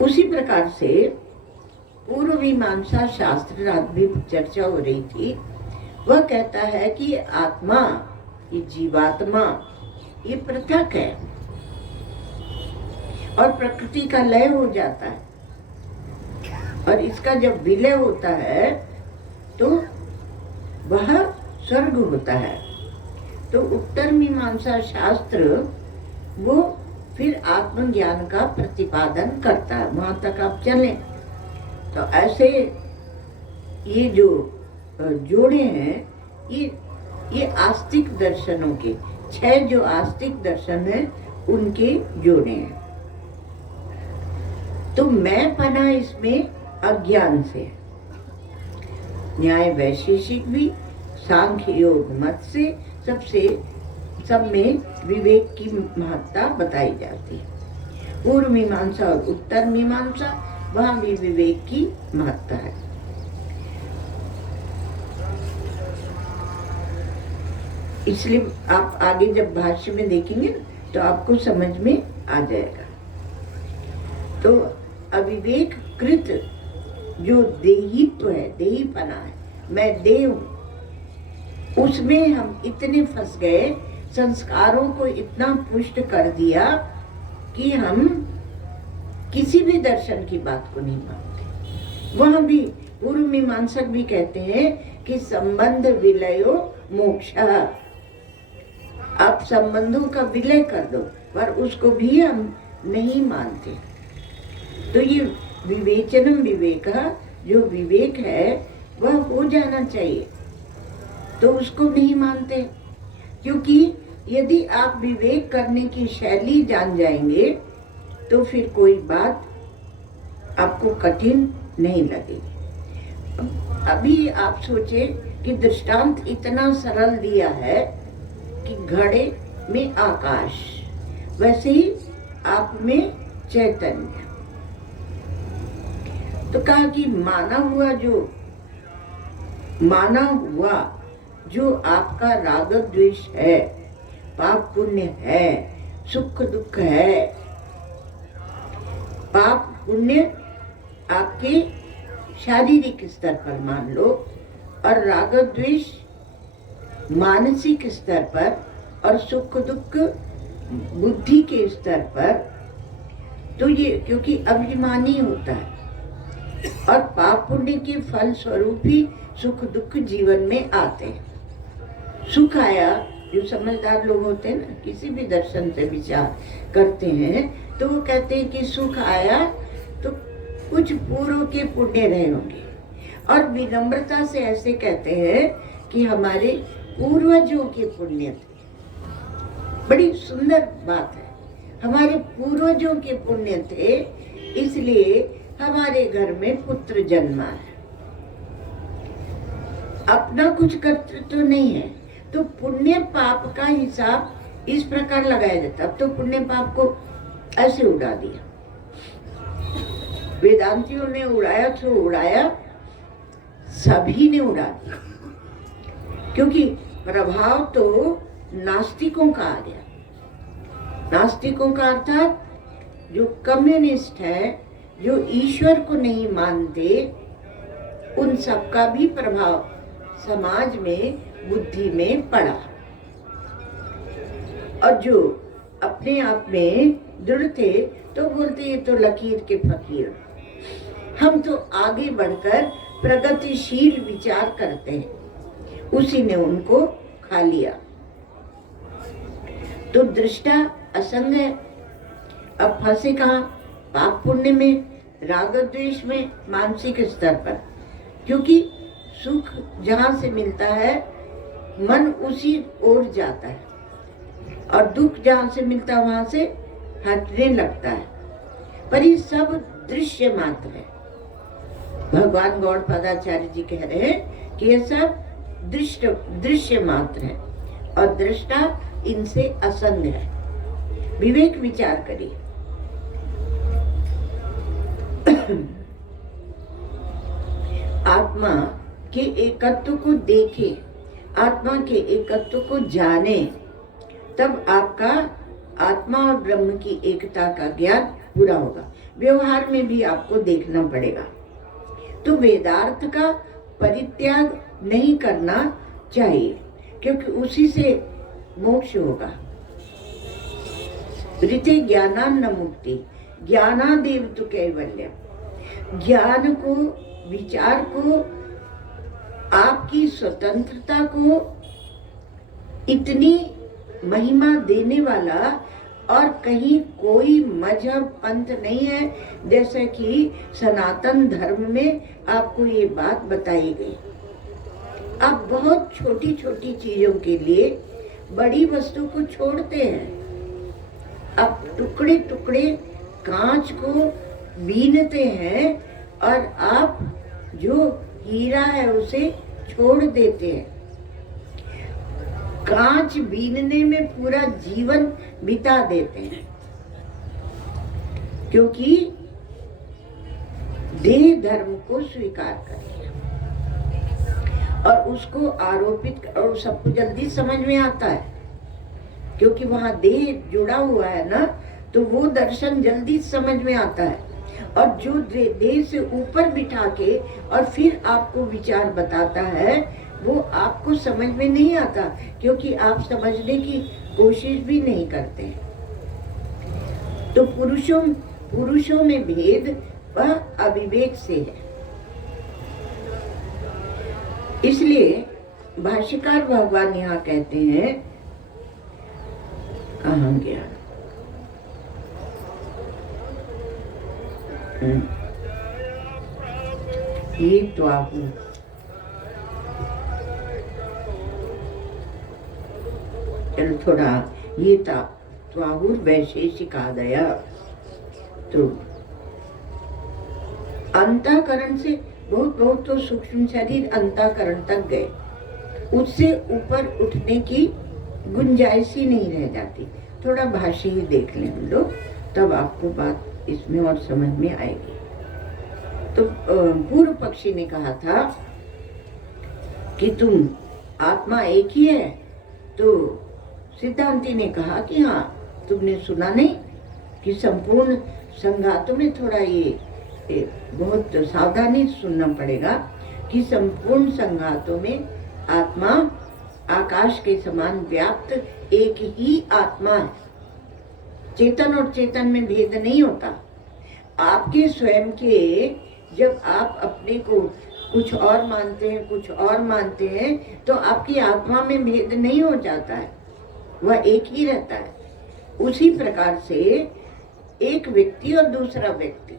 उसी प्रकार से पूर्व मीमांसा शास्त्र आज भी चर्चा हो रही थी। वह कहता है कि आत्मा, ये जीवात्मा, ये पृथक है और प्रकृति का लय हो जाता है, और इसका जब विलय होता है तो वह स्वर्ग होता है। तो उत्तर मीमांसा शास्त्र वो फिर आत्मज्ञान का प्रतिपादन करता है। वहां तक आप चलें तो ऐसे ये जो जोड़े हैं, ये आस्तिक दर्शनों के 6 जो आस्तिक दर्शन हैं उनके जोड़े हैं। तो मैं पना इसमें अज्ञान से, न्याय वैशेषिक भी, सांख्य योग मत से, सब में विवेक की महत्ता बताई जाती है। पूर्व मीमांसा और उत्तर मीमांसा, वहां भी विवेक की महत्ता है। इसलिए आप आगे जब भाष्य में देखेंगे तो आपको समझ में आ जाएगा। तो अविवेक कृत जो देहित्व है, देहीपना है, मैं देह हूं, उसमें हम इतने फंस गए, संस्कारों को इतना पुष्ट कर दिया कि हम किसी भी दर्शन की बात को नहीं मानते। वहां भी पूर्व मीमांसक भी कहते हैं कि संबंध विलयो मोक्ष, आप संबंधों का विलय कर दो, पर उसको भी हम नहीं मानते। तो ये विवेचनम विवेका, जो विवेक है वह हो जाना चाहिए, तो उसको नहीं मानते। क्योंकि यदि आप विवेक करने की शैली जान जाएंगे तो फिर कोई बात आपको कठिन नहीं लगेगी। अभी आप सोचे कि दृष्टांत इतना सरल दिया है कि घड़े में आकाश, वैसे ही आप में चैतन्य। तो कहा कि माना हुआ जो आपका राग द्वेष है, पाप पुण्य है, सुख दुख है। पाप पुण्य आपके शारीरिक स्तर पर मान लो, और राग द्वेष मानसिक स्तर पर, और सुख दुख बुद्धि के स्तर पर। तो ये क्योंकि अभिमानी होता है, और पाप पुण्य के फल स्वरूप ही सुख दुख जीवन में आते हैं। सुख आया, जो समझदार लोग होते हैं ना, किसी भी दर्शन से विचार करते हैं तो वो कहते हैं कि सुख आया तो कुछ पूर्व के पुण्य रहे होंगे, और विनम्रता से ऐसे कहते हैं कि हमारे पूर्वजों के पुण्य थे। बड़ी सुंदर बात है, हमारे पूर्वजों के पुण्य थे, इसलिए हमारे घर में पुत्र जन्मा है। अपना कुछ कर्तृत्व तो नहीं है, तो पुण्य पाप का हिसाब इस प्रकार लगाया जाता। अब तो पुण्य पाप को ऐसे उड़ा दिया, वेदांतियों ने उड़ाया तो उड़ाया, सभी ने उड़ा दिया, क्योंकि प्रभाव तो नास्तिकों का आ गया। नास्तिकों का अर्थात जो कम्युनिस्ट है, जो ईश्वर को नहीं मानते, उन सब का भी प्रभाव समाज में, बुद्धि में पड़ा। और जो अपने आप में दृढ़ थे तो बोलते ये तो लकीर के फकीर। हम तो आगे बढ़कर प्रगतिशील विचार करते हैं, उसी ने उनको खा लिया। तो दृष्टा असंग है। अब फंसे कहाँ? पाप पुण्य में, राग द्वेष में, मानसिक स्तर पर। क्योंकि सुख जहाँ से मिलता है मन उसी ओर जाता है, और दुख जहाँ से मिलता है वहां से हटने लगता है। पर ये सब दृश्य मात्र है। भगवान गौड़पादाचार्य जी कह रहे हैं कि ये सब दृश्य मात्र है, और दृष्टा इनसे असंग है। विवेक विचार करिए। आत्मा के एकत्व को देखे, आत्मा के एकत्व को जाने, तब आपका आत्मा और ब्रह्म की एकता का ज्ञान पूरा होगा। व्यवहार में भी आपको देखना पड़ेगा। तो वेदार्थ का परित्याग नहीं करना चाहिए, क्योंकि उसी से मोक्ष होगा। ऋते ज्ञानान न मुक्ति, ज्ञानादेव तो कैवल्य। ज्ञान को, विचार को, आपकी स्वतंत्रता को इतनी महिमा देने वाला और कहीं कोई मजहब पंथ नहीं है, जैसे कि सनातन धर्म में आपको ये बात बताई गई। आप बहुत छोटी छोटी चीजों के लिए बड़ी वस्तु को छोड़ते हैं। आप टुकड़े टुकड़े कांच को बीनते हैं और आप जो हीरा है उसे छोड़ देते हैं। कांच बीनने में पूरा जीवन बिता देते हैं, क्योंकि देह धर्म को स्वीकार कर लिया और उसको आरोपित, और सबको जल्दी समझ में आता है, क्योंकि वहां देह जुड़ा हुआ है ना, तो वो दर्शन जल्दी समझ में आता है। और जो देह से ऊपर बिठा के और फिर आपको विचार बताता है, वो आपको समझ में नहीं आता, क्योंकि आप समझने की कोशिश भी नहीं करते। तो पुरुषों में भेद वह अविवेक से है। इसलिए भाष्यकार भगवान यहाँ कहते हैं, कहाँ गया, ये त्वाहु, चलो थोड़ा ये था त्वाहुर वैशेषिक आदया। तो अंतःकरण से बहुत तो सूक्ष्म शरीर अंतःकरण तक गए, उससे ऊपर उठने की गुंजाइश ही नहीं रह जाती। थोड़ा भाष्य ही देख लें हम लोग, तब आपको बात इसमें और समझ में आएगी। तो पूर्व पक्षी ने कहा था कि तुम आत्मा एक ही है, तो सिद्धांती ने कहा कि हाँ, तुमने सुना नहीं कि संपूर्ण संघातों में, थोड़ा ये बहुत सावधानी सुनना पड़ेगा कि संपूर्ण संघातों में आत्मा आकाश के समान व्याप्त एक ही आत्मा है। चेतन और चेतन में भेद नहीं होता। आपके स्वयं के, जब आप अपने को कुछ और मानते हैं, कुछ और मानते हैं, तो आपकी आत्मा में भेद नहीं हो जाता है, वह एक ही रहता है। उसी प्रकार से एक व्यक्ति और दूसरा व्यक्ति,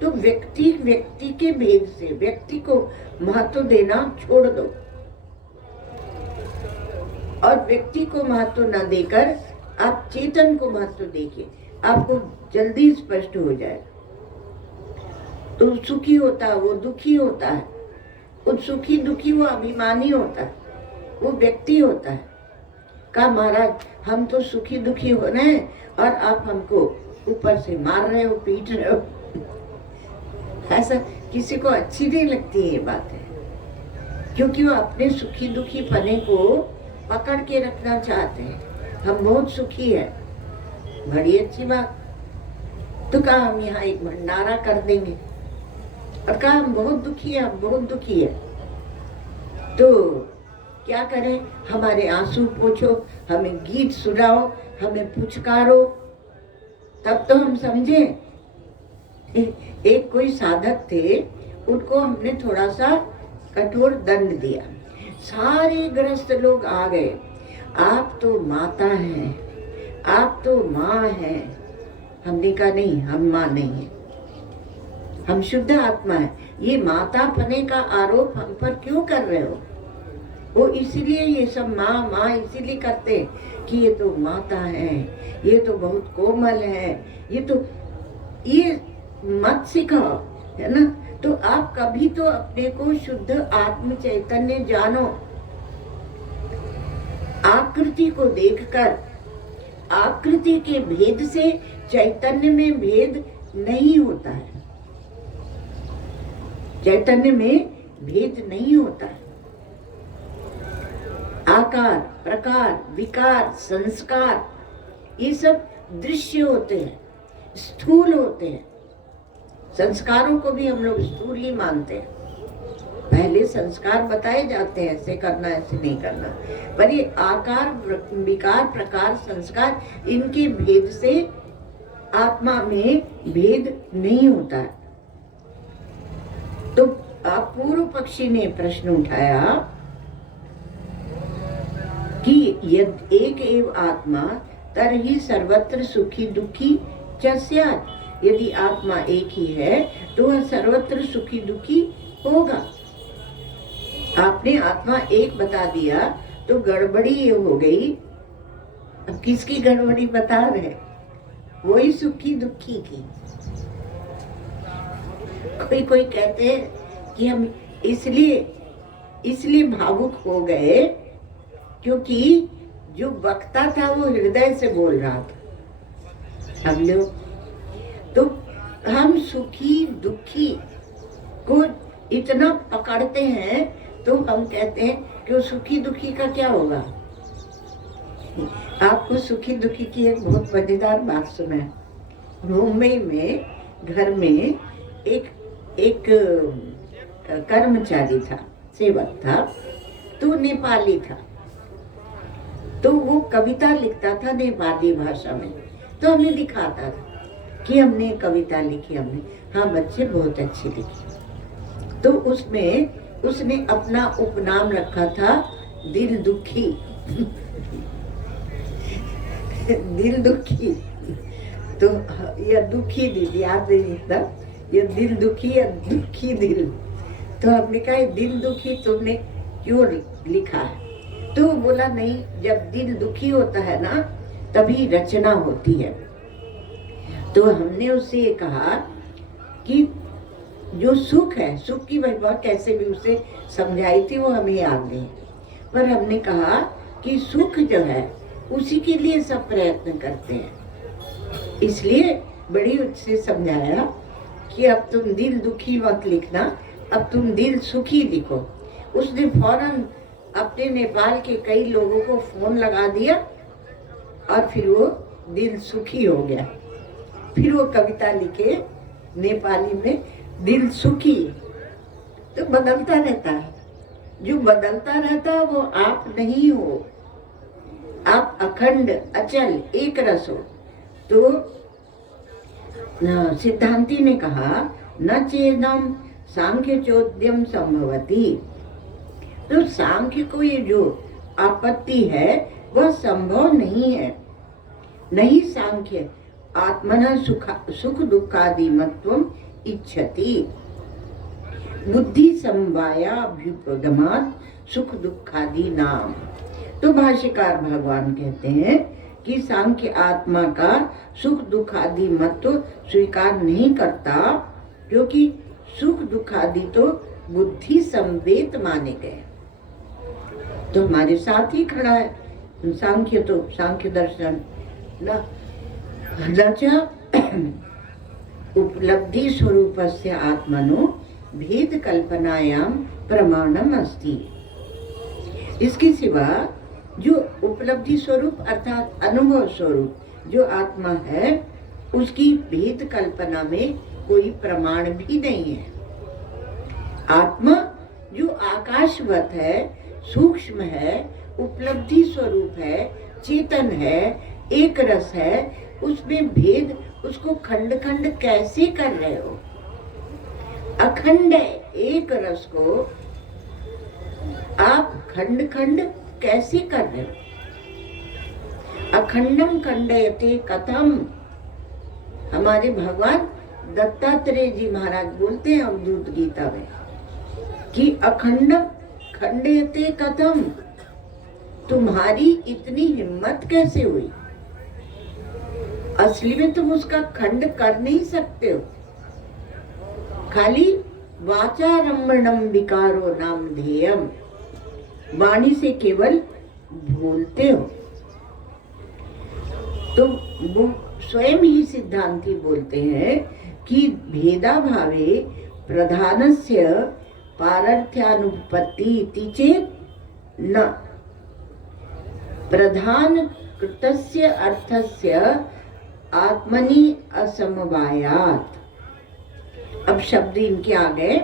तो व्यक्ति के भेद से व्यक्ति को महत्व देना छोड़ दो और व्यक्ति को महत्व न देकर आप चेतन को महत्व देखिए, आपको जल्दी स्पष्ट हो जाए। तो सुखी होता है वो दुखी होता है, वो सुखी दुखी वो अभिमानी होता है, वो व्यक्ति होता है। कहा महाराज हम तो सुखी दुखी हो रहे हैं और आप हमको ऊपर से मार रहे हो, पीट रहे हो। ऐसा किसी को अच्छी नहीं लगती ये बात है, क्योंकि वो अपने सुखी दुखी पने को पकड़ के रखना चाहते हैं। हम बहुत सुखी है, बड़ी अच्छी बात। तो कहा हम यहाँ एक भंडारा कर देंगे, और कहा हम बहुत दुखी है, हम बहुत दुखी है। तो क्या करें, हमारे आंसू पोंछो, हमें गीत सुनाओ, हमें पुचकारो, तब तो हम समझे। एक कोई साधक थे, उनको हमने थोड़ा सा कठोर दंड दिया। सारे गृहस्थ लोग आ गए, आप तो माता हैं, आप तो माँ हैं। हमने कहा नहीं, हम माँ नहीं है, हम शुद्ध आत्मा है। ये माता पने का आरोप हम पर क्यों कर रहे हो? वो इसीलिए ये सब माँ माँ इसीलिए करते कि ये तो माता है, ये तो बहुत कोमल है, ये मत सिखाओ, है ना। तो आप कभी तो अपने को शुद्ध आत्म चैतन्य जानो। आकृति को देखकर, आकृति के भेद से चैतन्य में भेद नहीं होता है, चैतन्य में भेद नहीं होता है। आकार, प्रकार, विकार, संस्कार, ये सब दृश्य होते हैं। स्थूल होते हैं। संस्कारों को भी हम लोग स्थूल ही मानते हैं। पहले संस्कार बताए जाते हैं, ऐसे करना ऐसे नहीं करना, पर ये आकार विकार प्रकार संस्कार, इनके भेद से आत्मा में भेद नहीं होता है। तो पूर्व पक्षी ने प्रश्न उठाया कि यद एक एव आत्मा तरहि सर्वत्र सुखी दुखी च स्यात्। यदि आत्मा एक ही है तो वह सर्वत्र सुखी दुखी होगा। आपने आत्मा एक बता दिया तो गड़बड़ी ये हो गई। अब किसकी गड़बड़ी बता रहे? वही सुखी दुखी की। कोई कहते हैं कि हम इसलिए भावुक हो गए क्योंकि जो वक्ता था वो हृदय से बोल रहा था। हम लोग तो हम सुखी दुखी को इतना पकड़ते हैं तो हम कहते हैं कि वो सुखी दुखी का क्या होगा। आपको सुखी दुखी की एक बहुत मजेदार बात सुनाए। मुंबई में घर में एक कर्मचारी था, सेवक था, तो नेपाली था। तो वो कविता लिखता था नेपाली भाषा में, तो हमें दिखाता था कि हमने कविता लिखी। हमने, हाँ बच्चे बहुत अच्छी लिखी। तो उसमें उसने अपना उपनाम रखा था दिल दुखी। दिल दुखी, तो यह दुखी दिल याद नहीं था, यह दिल दुखी या दुखी दिल। तो हमने कहा दिल दुखी तुमने क्यों लिखा है? तो बोला नहीं, जब दिल दुखी होता है ना तभी रचना होती है। तो हमने उससे ये कहा कि जो सुख है, सुख की महिमा कैसे भी उसे समझाई थी वो हमें याद नहीं, पर हमने कहा कि सुख जो है उसी के लिए सब प्रयत्न करते हैं। इसलिए बड़ी उससे समझाया कि अब तुम दिल दुखी मत लिखना, अब तुम दिल सुखी लिखो। उसने फौरन अपने नेपाल के कई लोगों को फोन लगा दिया और फिर वो दिल सुखी हो गया। फिर वो कविता लिखे नेपाली में, दिल सुखी। तो बदलता रहता है, जो बदलता रहता है वो आप नहीं हो, आप अखंड अचल एक रस हो। तो सिद्धांति ने कहा न चेदम सांख्य चोद्यम संभवती। तो सांख्य को ये जो आपत्ति है वह संभव नहीं है। नहीं सांख्य आत्मना सुख दुखादि मत्वम इच्छति, बुद्धि समवायाभ्युपगमात् सुख दुखादि नाम। तो भाष्यकार भगवान कहते हैं कि सांख्य आत्मा का सुख दुख आदि मत स्वीकार नहीं करता, क्योंकि सुख दुख आदि तो बुद्धि संवेद माने गए। तो हमारे साथ ही खड़ा है सांख्य, तो सांख्य दर्शन न उपलब्धि स्वरूपस्य आत्मनो भेद कल्पनायाम प्रमाणम अस्ति। इसके सिवा जो उपलब्धि स्वरूप अर्थात अनुभव स्वरूप जो आत्मा है उसकी भेद कल्पना में कोई प्रमाण भी नहीं है। आत्मा जो आकाशवत है, सूक्ष्म है, उपलब्धि स्वरूप है, चेतन है, एक रस है, उसमें भेद, उसको खंड खंड कैसे कर रहे हो? अखंड एक रस को आप खंड खंड कैसे कर रहे हो? अखंडम खंडयते कथम। हमारे भगवान दत्तात्रेय जी महाराज बोलते हैं अवधूत गीता में कि अखंडम खंडयते कथम। तुम्हारी इतनी हिम्मत कैसे हुई? असली में तुम उसका खंड कर नहीं सकते हो। खाली वाचारंभणम विकारो नाम ध्येयम, वाणी से केवल बोलते हो। तो वो स्वयं ही सिद्धांति बोलते हैं कि भेदा भावे प्रधानस्य पारर्थ्यानुपत्ति इति चेत् न प्रधान कृतस्य अर्थस्य आत्मनि असमवायात। अब शब्द इनके आ गए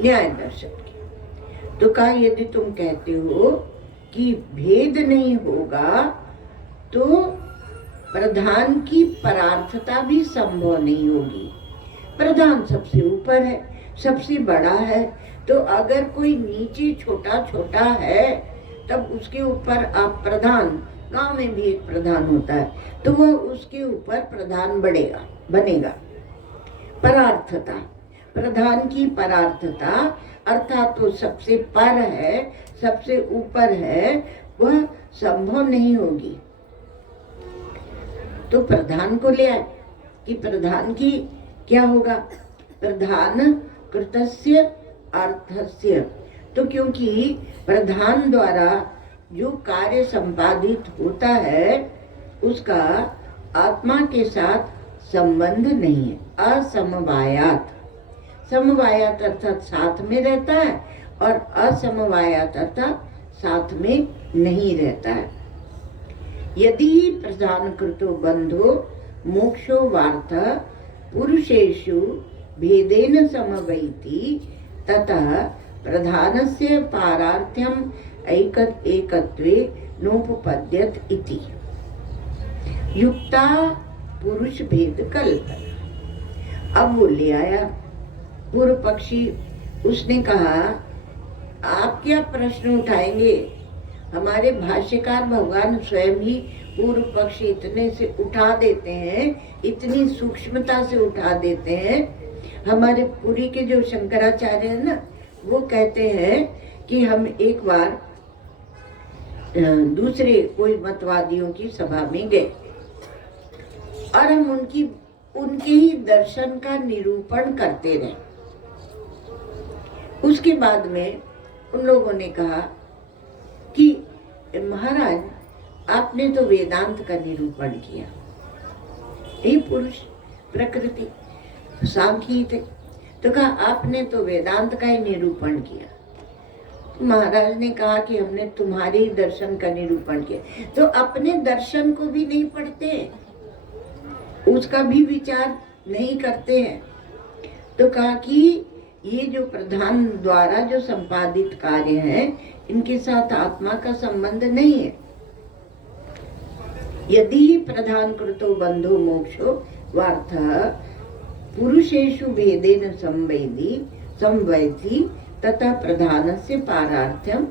न्याय दर्शन के। तो कहा यदि तुम कहते हो कि भेद नहीं होगा तो प्रधान की परार्थता भी संभव नहीं होगी। प्रधान सबसे ऊपर है, सबसे बड़ा है, तो अगर कोई नीचे छोटा छोटा है तब उसके ऊपर आप प्रधान, गांव में भी एक प्रधान होता है, तो वह उसके ऊपर प्रधान बनेगा। परार्थता, प्रधान की परार्थता अर्थात वो सबसे पर है, सबसे ऊपर है, वह संभव नहीं होगी। तो प्रधान को ले आए कि प्रधान की क्या होगा, प्रधान कृतस्य अर्थस्य। तो क्योंकि प्रधान द्वारा जो कार्य संपादित होता है उसका आत्मा के साथ संबंध नहीं है। असमवायात, समवायात अर्थात साथ में रहता है और असमवायात अर्थात साथ में नहीं रहता है। यदि प्रधान कृतो बंधो मोक्षो वार्थ पुरुषेषु भेदेन समवैति ततः प्रधानस्य पारार्थ्यम एकत्वे नोपपद्यत इति। युक्ता पुरुष भेद कल्पना। अब वो ले आया पूर्व पक्षी, उसने कहा आप क्या प्रश्न उठाएंगे, हमारे भाष्यकार भगवान स्वयं ही पूर्व पक्षी इतने से उठा देते हैं, इतनी सूक्ष्मता से उठा देते हैं। हमारे पुरी के जो शंकराचार्य है ना, वो कहते हैं कि हम एक बार दूसरे कोई मतवादियों की सभा में गए और हम उनके ही दर्शन का निरूपण करते रहे। उसके बाद में उन लोगों ने कहा कि महाराज आपने तो वेदांत का निरूपण किया, ये पुरुष प्रकृति सांख्यी थे, तो कहा आपने तो वेदांत का ही निरूपण किया। महाराज ने कहा कि हमने तुम्हारे ही दर्शन का निरूपण किया। तो अपने दर्शन को भी नहीं पढ़ते, उसका भी विचार नहीं करते हैं। तो कहा कि ये जो प्रधान द्वारा जो संपादित कार्य है इनके साथ आत्मा का संबंध नहीं है। यदि प्रधान कृतो बंधो मोक्षो वार्थ पुरुषेषु भेदेन संवैति तथा प्रधानस्य पारार्थ्यम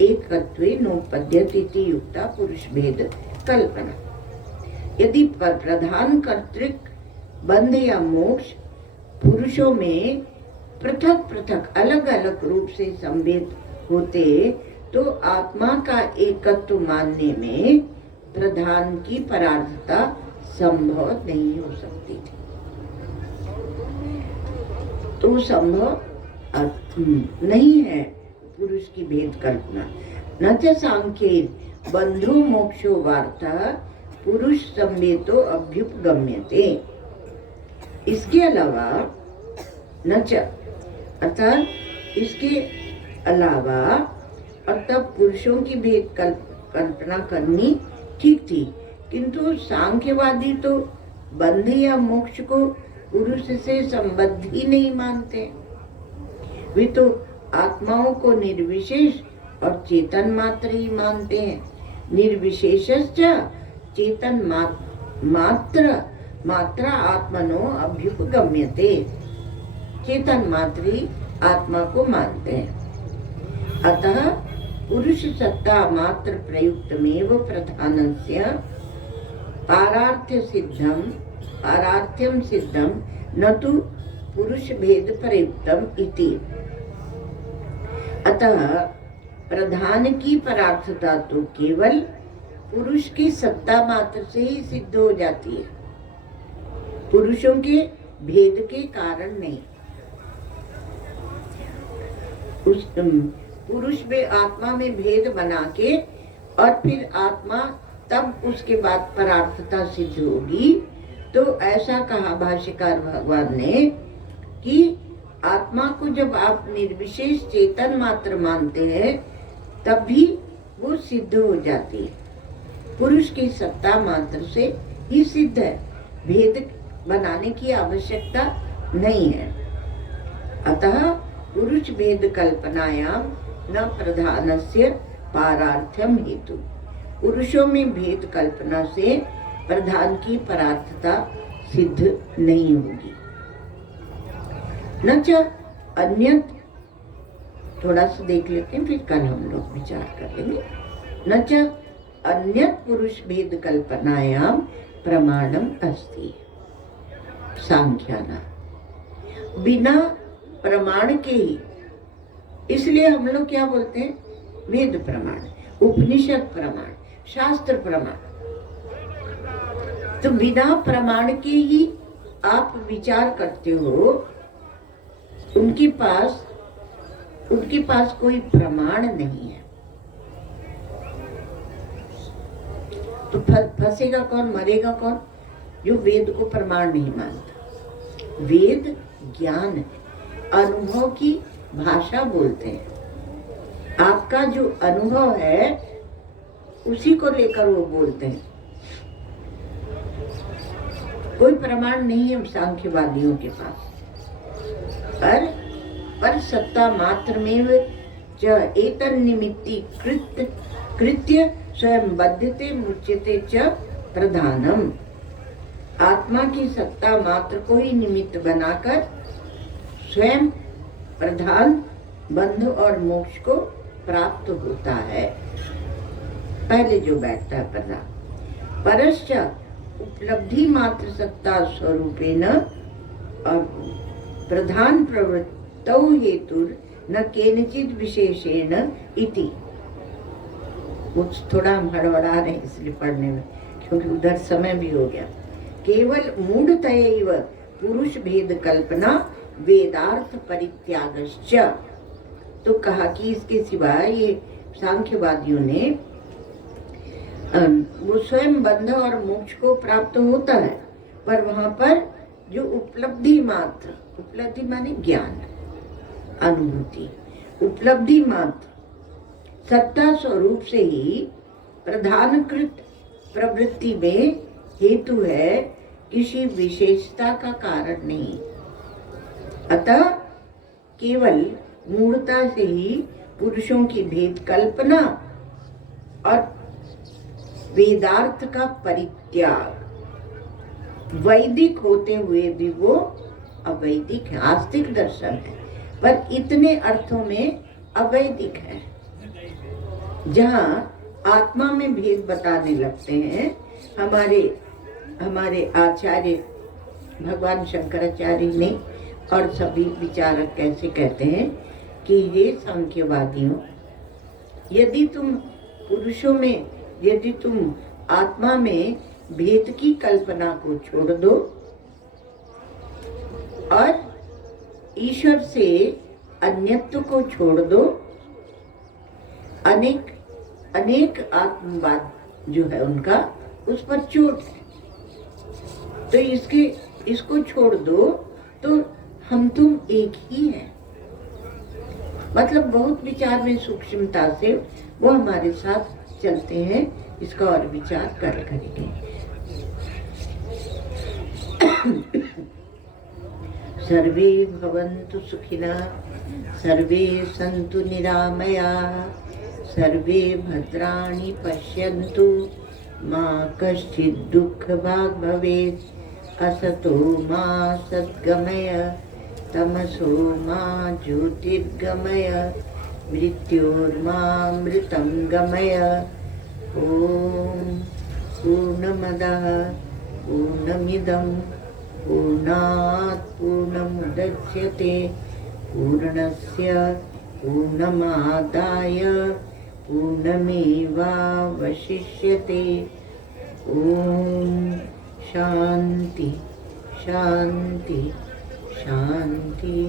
एकत्वे नोपद्यते इति युक्ता पुरुष भेद कल्पना। यदि प्रधान कर्तृक बंध या मोक्ष पुरुषों में पृथक पृथक अलग अलग रूप से संवेद होते तो आत्मा का एकत्व मानने में प्रधान की परार्थता संभव नहीं हो सकती थी। तो संभव नहीं है पुरुष की भेद कल्पना। न च सांख्ये बंधु मोक्षो वार्ता पुरुष संवेतो अभ्युपगम्यते। इसके अलावा न च अर्थात इसके अलावा और तब पुरुषों की भेद कल्पना करनी ठीक थी, किंतु सांख्यवादी तो बंध या मोक्ष को पुरुष से संबद्ध ही नहीं मानते। वे तो आत्माओं को निर्विशेष और चेतन मात्र ही मानते हैं। निर्विशेषश्च चेतन मात्र आत्मनो अभ्युपगम्यते। चेतन मात्र ही आत्मा को मानते हैं। अतः पुरुष सत्ता मात्र प्रयुक्तमेव प्रधानस्य पारार्थ्यम सिद्धम न तो पुरुष भेद प्रयुक्तम इति। अतः प्रधान की परार्थता तो केवल पुरुष की सत्ता मात्र से ही सिद्ध हो जाती है, पुरुषों के भेद के कारण नहीं। उस पुरुष में आत्मा में भेद बना के और फिर आत्मा तब उसके बाद परार्थता सिद्ध होगी। तो ऐसा कहा भाष्यकार भगवान ने कि आत्मा को जब आप निर्विशेष चेतन मात्र मानते हैं तब भी वो सिद्ध हो जाती है, पुरुष की सत्ता मात्र से ही सिद्ध है, भेद बनाने की आवश्यकता नहीं है। अतः पुरुष भेद कल्पनायाम न प्रधानस्य पारार्थ्यम हेतु, पुरुषों में भेद कल्पना से प्रधान की परार्थता सिद्ध नहीं होगी। न च अन्यत, थोड़ा सा देख लेते हैं, फिर कल हम लोग विचार करेंगे। न च अन्यत पुरुष भेद कल्पनायाम प्रमाणम अस्ति सांख्याना, बिना प्रमाण के ही, इसलिए हम लोग क्या बोलते हैं, वेद प्रमाण, उपनिषद प्रमाण, शास्त्र प्रमाण। तो बिना प्रमाण के ही आप विचार करते हो, उनके पास कोई प्रमाण नहीं है, तो फंसेगा कौन, मरेगा कौन? जो वेद को प्रमाण नहीं मानता। वेद ज्ञान है, अनुभव की भाषा बोलते हैं। आपका जो अनुभव है उसी को लेकर वो बोलते हैं। कोई प्रमाण नहीं है सांख्यवादियों के पास। पर सत्ता मात्र में च एतन्निमित्ति कृत्य स्वयं बद्धते मुच्यते च प्रधानम, आत्मा की सत्ता मात्र को ही निमित्त बनाकर स्वयं प्रधान बंध और मोक्ष को प्राप्त होता है। पहले जो बैठता है प्रधान, परश्च उपलब्धि मात्र सत्ता स्वरूपेण और प्रधान प्रवृत्तौ हेतुर न केनचित विशेषेण इति। कुछ थोड़ा हम हड़बड़ा रहे इसलिए पढ़ने में, क्योंकि उधर समय भी हो गया। केवल मूढ़तयैव पुरुष भेद कल्पना वेदार्थ परित्यागश्च, तो कहा कि इसके सिवाय ये सांख्यवादियों ने वो स्वयं बंध और मोक्ष को प्राप्त होता है, पर वहां पर जो उपलब्धि मात्र, उपलब्धि माने ज्ञान, अनुभूति, उपलब्धि मात्र सत्ता स्वरूप से ही प्रधानकृत प्रवृत्ति में हेतु है, किसी विशेषता का कारण नहीं। अतः केवल मूढ़ता से ही पुरुषों की भेद कल्पना और वेदार्थ का परित्याग, वैदिक होते हुए भी वो अवैदिक है, आस्तिक दर्शन है, पर इतने अर्थों में अवैदिक है। जहाँ आत्मा में भेद बताने लगते हैं, हमारे आचार्य भगवान शंकराचार्य ने और सभी विचारक कैसे कहते हैं कि ये सांख्यवादियों, यदि तुम पुरुषों में, यदि तुम आत्मा में भेद की कल्पना को छोड़ दो और ईश्वर से अन्यत्व को छोड़ दो, अनेक आत्मवाद जो है उनका उस पर चोट है, तो इसको छोड़ दो तो हम तुम एक ही हैं। मतलब बहुत विचार में सूक्ष्मता से वो हमारे साथ चलते हैं, इसका और विचार करेंगे। सर्वे भवन्तु सुखिनः, सर्वे सन्तु निरामयाः, सर्वे भद्राणि पश्यन्तु, मा कश्चित् दुःखभाग् भवेत्। असतो मा सद्गमय, तमसो मा ज्योतिर्गमय, मृत्योर्मामृतं गमय। ॐ पूर्णमदः पूर्णमिदं पूर्णात् पूर्णमुदच्यते, पूर्णस्य पूर्णमादाय पूर्णमेवावशिष्यते। ॐ शान्ति शान्ति शान्ति।